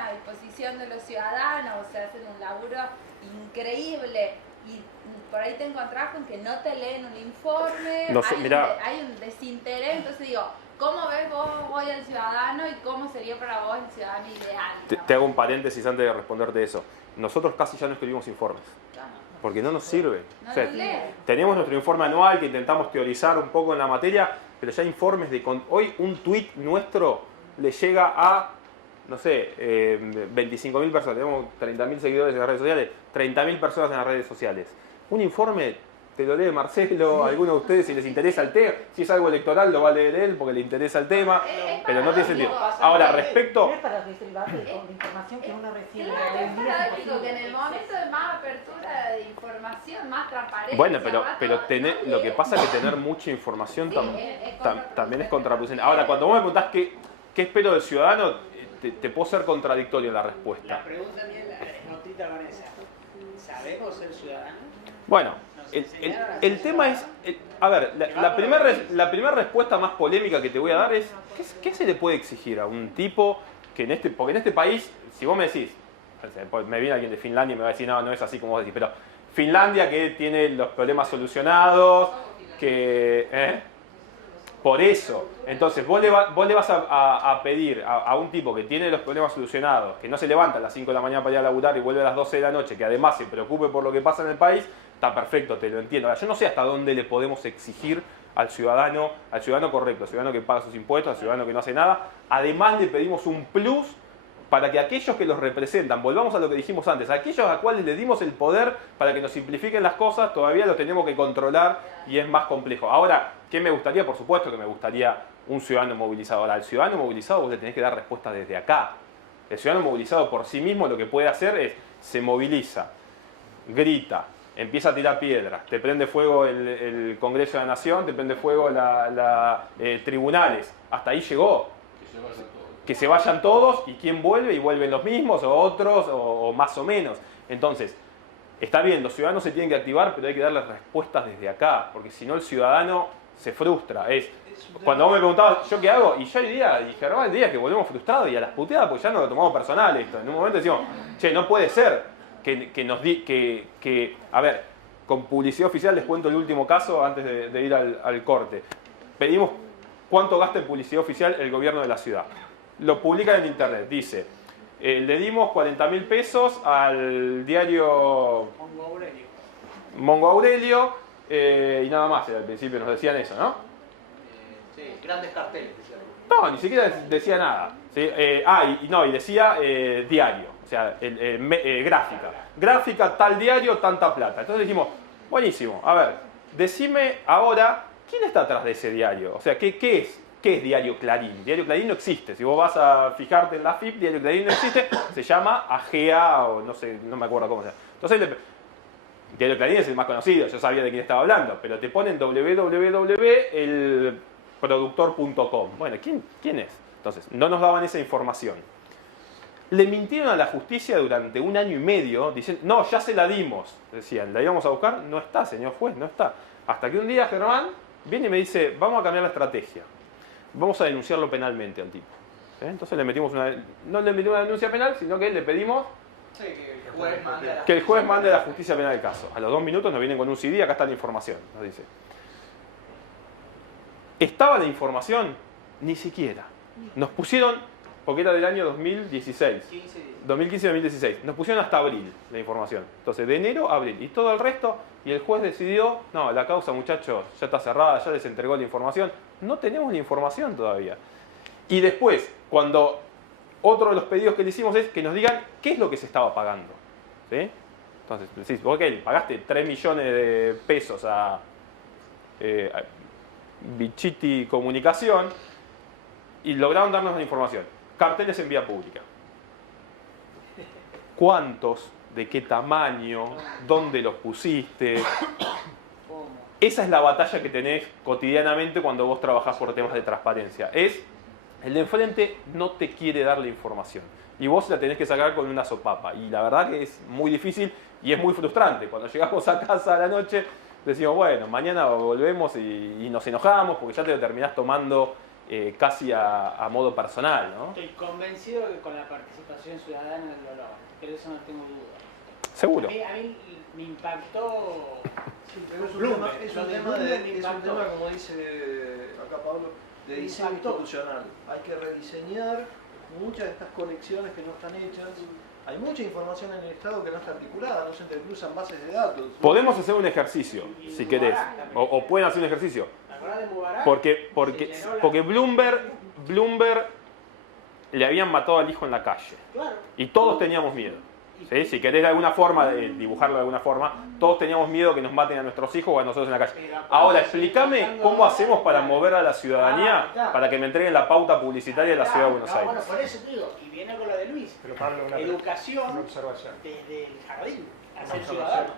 a disposición de los ciudadanos, o sea, hacen un laburo increíble y por ahí te encontrás con que no te leen un informe, No sé, hay un desinterés, entonces digo, ¿cómo ves vos hoy al ciudadano y cómo sería para vos el ciudadano ideal? Te hago un paréntesis antes de responderte eso. Nosotros casi ya no escribimos informes. porque no nos sirve. No O sea, lo lee. tenemos nuestro informe anual que intentamos teorizar un poco en la materia, pero ya informes de... Hoy un tuit nuestro le llega a, no sé, 25.000 personas. Tenemos 30.000 seguidores en las redes sociales, 30.000 personas en las redes sociales. Un informe te lo lee Marcelo, alguno de ustedes si les interesa el tema. Si es algo electoral lo va a leer él porque le interesa el tema, pero no tiene sentido. Ahora, respecto... Es para reservar de información que uno recibe. Claro, es paradójico que en el momento de más apertura de información, más transparencia... Bueno, pero lo que pasa es que tener mucha información también es contraproducente. Ahora, cuando vos me preguntás qué espero del ciudadano, te puedo ser contradictorio en la respuesta. La pregunta mía es notita, Vanessa. ¿Sabemos ser ciudadanos? Bueno, el tema es... a ver, la primera respuesta más polémica que te voy a dar es... ¿Qué se le puede exigir a un tipo que porque en este país, si vos me decís... Me viene alguien de Finlandia y me va a decir, no es así como vos decís, pero Finlandia que tiene los problemas solucionados, que... Por eso, entonces vos le vas a pedir a un tipo que tiene los problemas solucionados, que no se levanta a las 5 de la mañana para ir a laburar y vuelve a las 12 de la noche, que además se preocupe por lo que pasa en el país, está perfecto, te lo entiendo. Ahora, yo no sé hasta dónde le podemos exigir al ciudadano correcto, al ciudadano que paga sus impuestos, al ciudadano que no hace nada. Además le pedimos un plus para que aquellos que los representan, volvamos a lo que dijimos antes, aquellos a cuales le dimos el poder para que nos simplifiquen las cosas, todavía los tenemos que controlar y es más complejo. Ahora, ¿qué me gustaría? Por supuesto que me gustaría un ciudadano movilizado. Ahora, al ciudadano movilizado vos le tenés que dar respuestas desde acá. El ciudadano movilizado por sí mismo lo que puede hacer es, se moviliza, grita, empieza a tirar piedras, te prende fuego el Congreso de la Nación, te prende fuego tribunales. Hasta ahí llegó. Que se vayan todos y quién vuelve y vuelven los mismos o otros o más o menos. Entonces, está bien, los ciudadanos se tienen que activar, pero hay que darles respuestas desde acá, porque si no el ciudadano se frustra. Cuando vos me preguntabas, ¿yo qué hago? Y yo el día que volvemos frustrados y a las puteadas, porque ya no lo tomamos personal esto. En un momento decimos, che, no puede ser a ver, con publicidad oficial les cuento el último caso antes de ir al corte. Pedimos cuánto gasta en publicidad oficial el gobierno de la ciudad. Lo publican en internet, dice, le dimos 40.000 pesos al diario Mongo Aurelio y nada más, al principio nos decían eso, ¿no? Sí, grandes carteles. No, ni siquiera decía nada. ¿Sí? Y decía diario, o sea, gráfica. Gráfica, tal diario, tanta plata. Entonces dijimos, buenísimo, a ver, decime ahora, ¿quién está atrás de ese diario? O sea, ¿qué es? ¿Qué es Diario Clarín? Diario Clarín no existe. Si vos vas a fijarte en la FIP, Diario Clarín no existe. Se llama AGEA o no sé, no me acuerdo cómo se llama. Entonces, Diario Clarín es el más conocido. Yo sabía de quién estaba hablando. Pero te ponen www.elproductor.com. Bueno, ¿quién es? Entonces, no nos daban esa información. Le mintieron a la justicia durante 1 año y medio. Diciendo, no, ya se la dimos. Decían, ¿la íbamos a buscar? No está, señor juez, no está. Hasta que un día Germán viene y me dice, vamos a cambiar la estrategia. Vamos a denunciarlo penalmente al tipo. Entonces no le metimos una denuncia penal, sino que le pedimos que el juez mande a la justicia penal el caso. A los 2 minutos nos vienen con un CD, acá está la información, nos dice. ¿Estaba la información? Ni siquiera. Nos pusieron, porque era del año 2016. 2015-2016. Nos pusieron hasta abril la información. Entonces, de enero a abril. Y todo el resto, y el juez decidió, no, la causa, muchachos, ya está cerrada, ya les entregó la información. No tenemos la información todavía. Y después, cuando otro de los pedidos que le hicimos es que nos digan qué es lo que se estaba pagando. ¿Sí? Entonces, decís, ok, pagaste 3 millones de pesos a Bichiti Comunicación y lograron darnos la información. Carteles en vía pública. ¿Cuántos? ¿De qué tamaño? ¿Dónde los pusiste? Esa es la batalla que tenés cotidianamente cuando vos trabajás por temas de transparencia. El de enfrente no te quiere dar la información. Y vos la tenés que sacar con una sopapa. Y la verdad que es muy difícil y es muy frustrante. Cuando llegamos a casa a la noche, decimos, bueno, mañana volvemos y nos enojamos porque ya te lo terminás tomando casi a modo personal, ¿no? Estoy convencido que con la participación ciudadana lo logran, pero eso no tengo duda. Seguro. A mí me impactó. Sí, pero es un tema, como dice acá Pablo, de diseño institucional. Hay que rediseñar muchas de estas conexiones que no están hechas Hay mucha información en el Estado que no está articulada, no se intercruzan bases de datos. Podemos hacer un ejercicio, si querés, o pueden hacer un ejercicio. Porque Bloomberg le habían matado al hijo en la calle. Y todos teníamos miedo. ¿Sí? Si querés de alguna forma, dibujarlo de alguna forma, todos teníamos miedo que nos maten a nuestros hijos o a nosotros en la calle. Ahora, explícame cómo hacemos para mover a la ciudadanía para que me entreguen la pauta publicitaria de la ciudad de Buenos Aires. Bueno, por eso te digo, y viene con la de Luis. Pero Pablo, educación observación. Desde el jardín, a Una ser observación. ciudadano.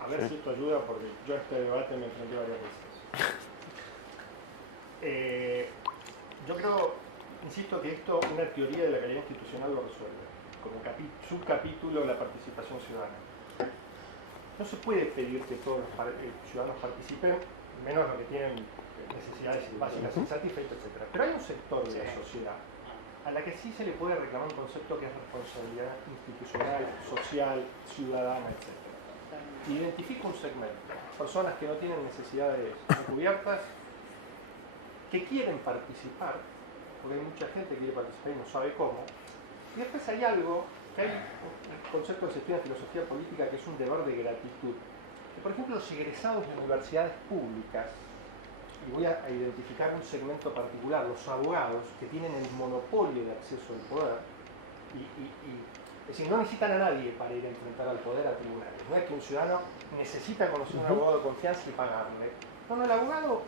A ver si esto ayuda, porque yo a este debate me enfrenté varias veces. Yo creo, insisto, que esto, una teoría de la calidad institucional lo resuelve. Como subcapítulo la participación ciudadana. No se puede pedir que todos los ciudadanos participen, menos los que tienen necesidades básicas insatisfechas, etc. Pero hay un sector de la sociedad a la que sí se le puede reclamar un concepto que es responsabilidad institucional, social, ciudadana, etc. Identifica un segmento, personas que no tienen necesidades cubiertas, que quieren participar, porque hay mucha gente que quiere participar y no sabe cómo. Y después hay algo, que hay un concepto que se estudia en filosofía política que es un deber de gratitud. Que, por ejemplo, los egresados de universidades públicas, y voy a identificar un segmento particular, los abogados, que tienen el monopolio de acceso al poder, es decir, no necesitan a nadie para ir a enfrentar al poder a tribunales. No es que un ciudadano necesita conocer a un abogado de confianza y pagarle. No, el abogado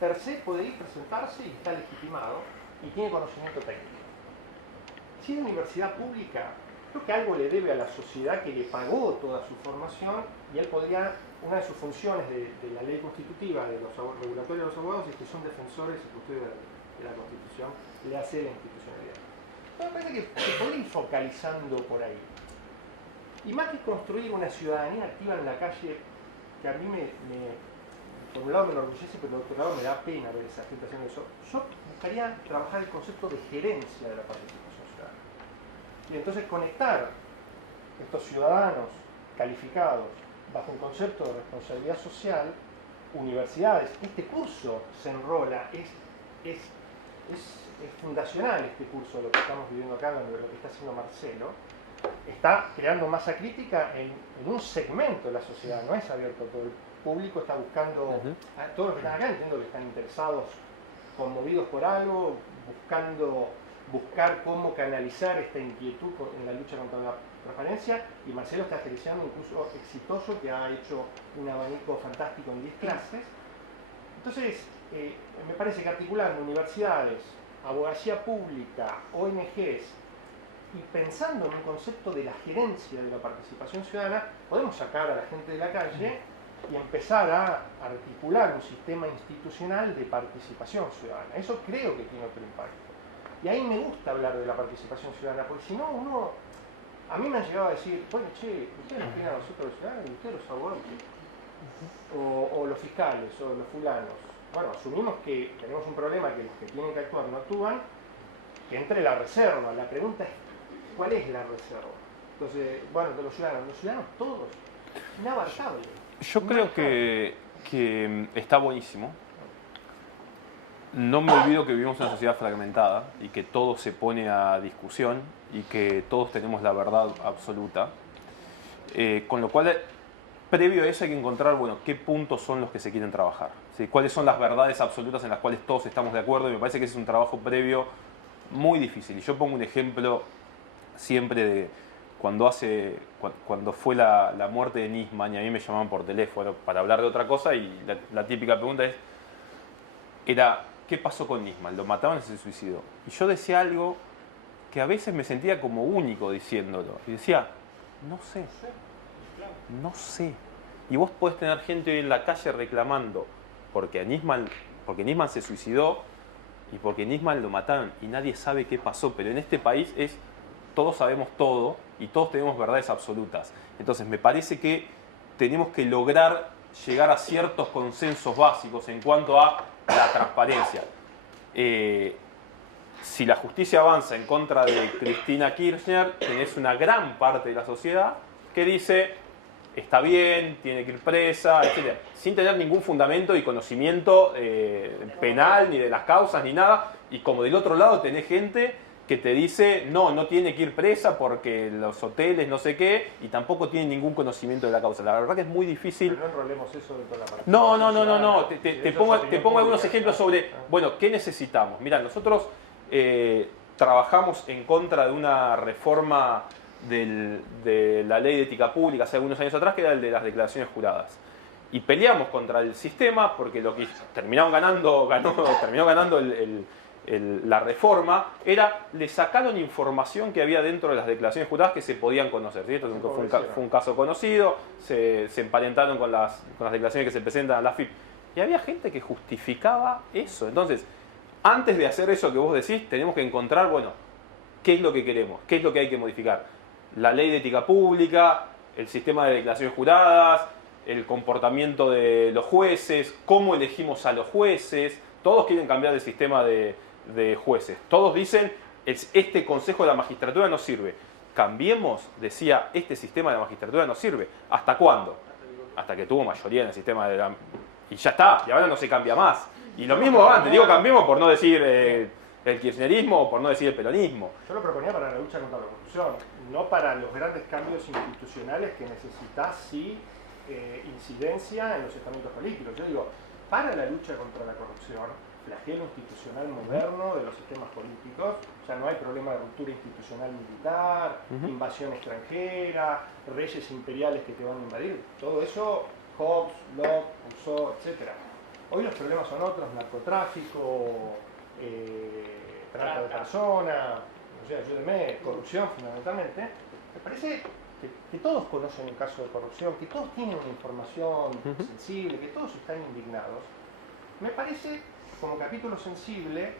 per se puede ir, presentarse y está legitimado y tiene conocimiento técnico. Si es universidad pública, creo que algo le debe a la sociedad que le pagó toda su formación y él podría, una de sus funciones de la ley constitutiva de los regulatorios de los abogados es que son defensores y custodios de la Constitución, le hace la institucionalidad. Pero me parece que se puede ir focalizando por ahí. Y más que construir una ciudadanía activa en la calle, que a mí por un lado me enorgullece, pero por otro lado me da pena ver esa gente haciendo eso, yo buscaría trabajar el concepto de gerencia de la participación. Y entonces conectar estos ciudadanos calificados bajo un concepto de responsabilidad social, universidades, este curso se enrola, es fundacional este curso, lo que estamos viviendo acá, lo que está haciendo Marcelo, está creando masa crítica en un segmento de la sociedad, no es abierto a todo el público, está buscando, a todos los que están acá entiendo que están interesados, conmovidos por algo, buscar cómo canalizar esta inquietud en la lucha contra la transparencia, y Marcelo está ejerciendo un curso exitoso que ha hecho un abanico fantástico en 10 clases. Entonces, me parece que articulando universidades, abogacía pública, ONGs, y pensando en un concepto de la gerencia de la participación ciudadana, podemos sacar a la gente de la calle y empezar a articular un sistema institucional de participación ciudadana. Eso creo que tiene otro impacto. Y ahí me gusta hablar de la participación ciudadana, porque si no, a mí me han llegado a decir, bueno, che, ustedes nos piden a nosotros los ciudadanos, ustedes los abogados, o los fiscales, o los fulanos. Bueno, asumimos que tenemos un problema, que los que tienen que actuar no actúan, que entre la reserva. La pregunta es, ¿cuál es la reserva? Entonces, bueno, de los ciudadanos todos, inabarcable. Yo creo que está buenísimo. No me olvido que vivimos en una sociedad fragmentada y que todo se pone a discusión y que todos tenemos la verdad absoluta. Con lo cual, previo a eso hay que encontrar, bueno, qué puntos son los que se quieren trabajar. ¿Sí? Cuáles son las verdades absolutas en las cuales todos estamos de acuerdo, y me parece que ese es un trabajo previo muy difícil. Y yo pongo un ejemplo siempre de cuando fue la muerte de Nisman y a mí me llamaban por teléfono para hablar de otra cosa, y la típica pregunta era ¿qué pasó con Nisman? ¿Lo mataron y se suicidó? Y yo decía algo que a veces me sentía como único diciéndolo. Y decía, no sé. Y vos podés tener gente hoy en la calle reclamando porque Nisman se suicidó y porque Nisman lo mataron y nadie sabe qué pasó. Pero en este país todos sabemos todo y todos tenemos verdades absolutas. Entonces me parece que tenemos que lograr llegar a ciertos consensos básicos en cuanto a la transparencia. Si la justicia avanza en contra de Cristina Kirchner, tenés una gran parte de la sociedad que dice está bien, tiene que ir presa, etc. Sin tener ningún fundamento y conocimiento penal, ni de las causas, ni nada. Y como del otro lado tenés gente que te dice, no tiene que ir presa porque los hoteles no sé qué, y tampoco tiene ningún conocimiento de la causa. La verdad que es muy difícil. Pero no enrolemos eso de toda la parte. No. Te pongo algunos ejemplos sobre, bueno, ¿qué necesitamos? Mirá, nosotros trabajamos en contra de una reforma de la ley de ética pública hace algunos años atrás, que era el de las declaraciones juradas. Y peleamos contra el sistema porque lo que terminó ganando la reforma era, le sacaron información que había dentro de las declaraciones juradas que se podían conocer. ¿Sí? Esto fue un caso conocido, se emparentaron con las declaraciones que se presentan a la AFIP. Y había gente que justificaba eso. Entonces, antes de hacer eso que vos decís, tenemos que encontrar, bueno, qué es lo que queremos, qué es lo que hay que modificar. La ley de ética pública, el sistema de declaraciones juradas, el comportamiento de los jueces, cómo elegimos a los jueces. Todos quieren cambiar el sistema de jueces. Todos dicen, este Consejo de la Magistratura no sirve. Cambiemos, decía, este sistema de la magistratura no sirve. ¿Hasta cuándo? Hasta que tuvo mayoría en el sistema de la... Y ya está, y ahora no se cambia más. Y lo mismo antes, digo cambiemos por no decir el kirchnerismo o por no decir el peronismo. Yo lo proponía para la lucha contra la corrupción, no para los grandes cambios institucionales que necesitas, sí, incidencia en los estamentos políticos. Yo digo, para la lucha contra la corrupción, flagelo institucional moderno de los sistemas políticos, o sea, no hay problema de ruptura institucional militar, invasión extranjera, reyes imperiales que te van a invadir, todo eso, Hobbes, Locke, Rousseau, etc. Hoy los problemas son otros, narcotráfico, trata de personas, o sea, ayúdeme, corrupción fundamentalmente. Me parece que todos conocen un caso de corrupción, que todos tienen una información sensible, que todos están indignados. Me parece, como capítulo sensible,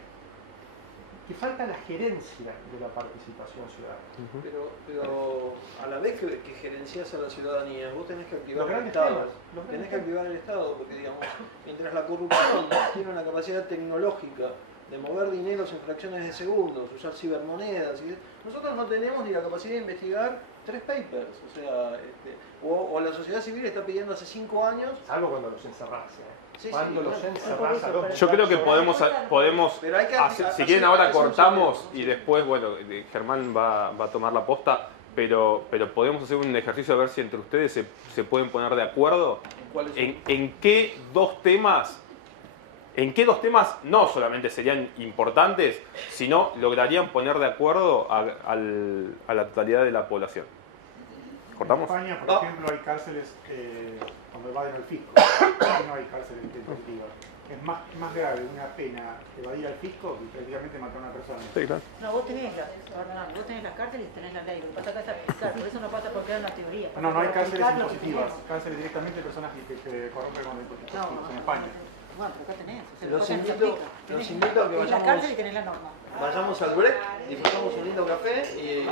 que falta la gerencia de la participación ciudadana. Pero a la vez que gerencias a la ciudadanía, vos tenés que activar el Estado. Tenés que activar el Estado, porque digamos, mientras la corrupción tiene una capacidad tecnológica de mover dineros en fracciones de segundos, usar cibermonedas, nosotros no tenemos ni la capacidad de investigar 3 papers. O sea, o la sociedad civil está pidiendo hace 5 años. Salvo cuando los encerrás, Sí, cuando sí, los claro. encerrás a los... Yo creo que podemos hacer, si quieren ahora cortamos y después, bueno, Germán va a tomar la posta, pero podemos hacer un ejercicio a ver si entre ustedes se pueden poner de acuerdo en qué dos temas no solamente serían importantes, sino lograrían poner de acuerdo a la totalidad de la población. ¿Cortamos? En España, por ejemplo, hay cárceles cuando evaden al fisco. Aquí no hay cárceles intempestivas. Es más grave una pena evadir al fisco que prácticamente matar a una persona. Sí, claro. No, vos tenés las cárceles y tenés la ley. Lo que pasa acá es aplicar, por eso no pasa por quedar una teoría. No hay cárceles impositivas. Cárceles directamente de personas que corrompen con impositivos en España. Bueno, pero acá tenés. O sea, Los invito a que vayamos. En la cárcel y tenés la norma. Vayamos al break, disfrutamos un lindo café y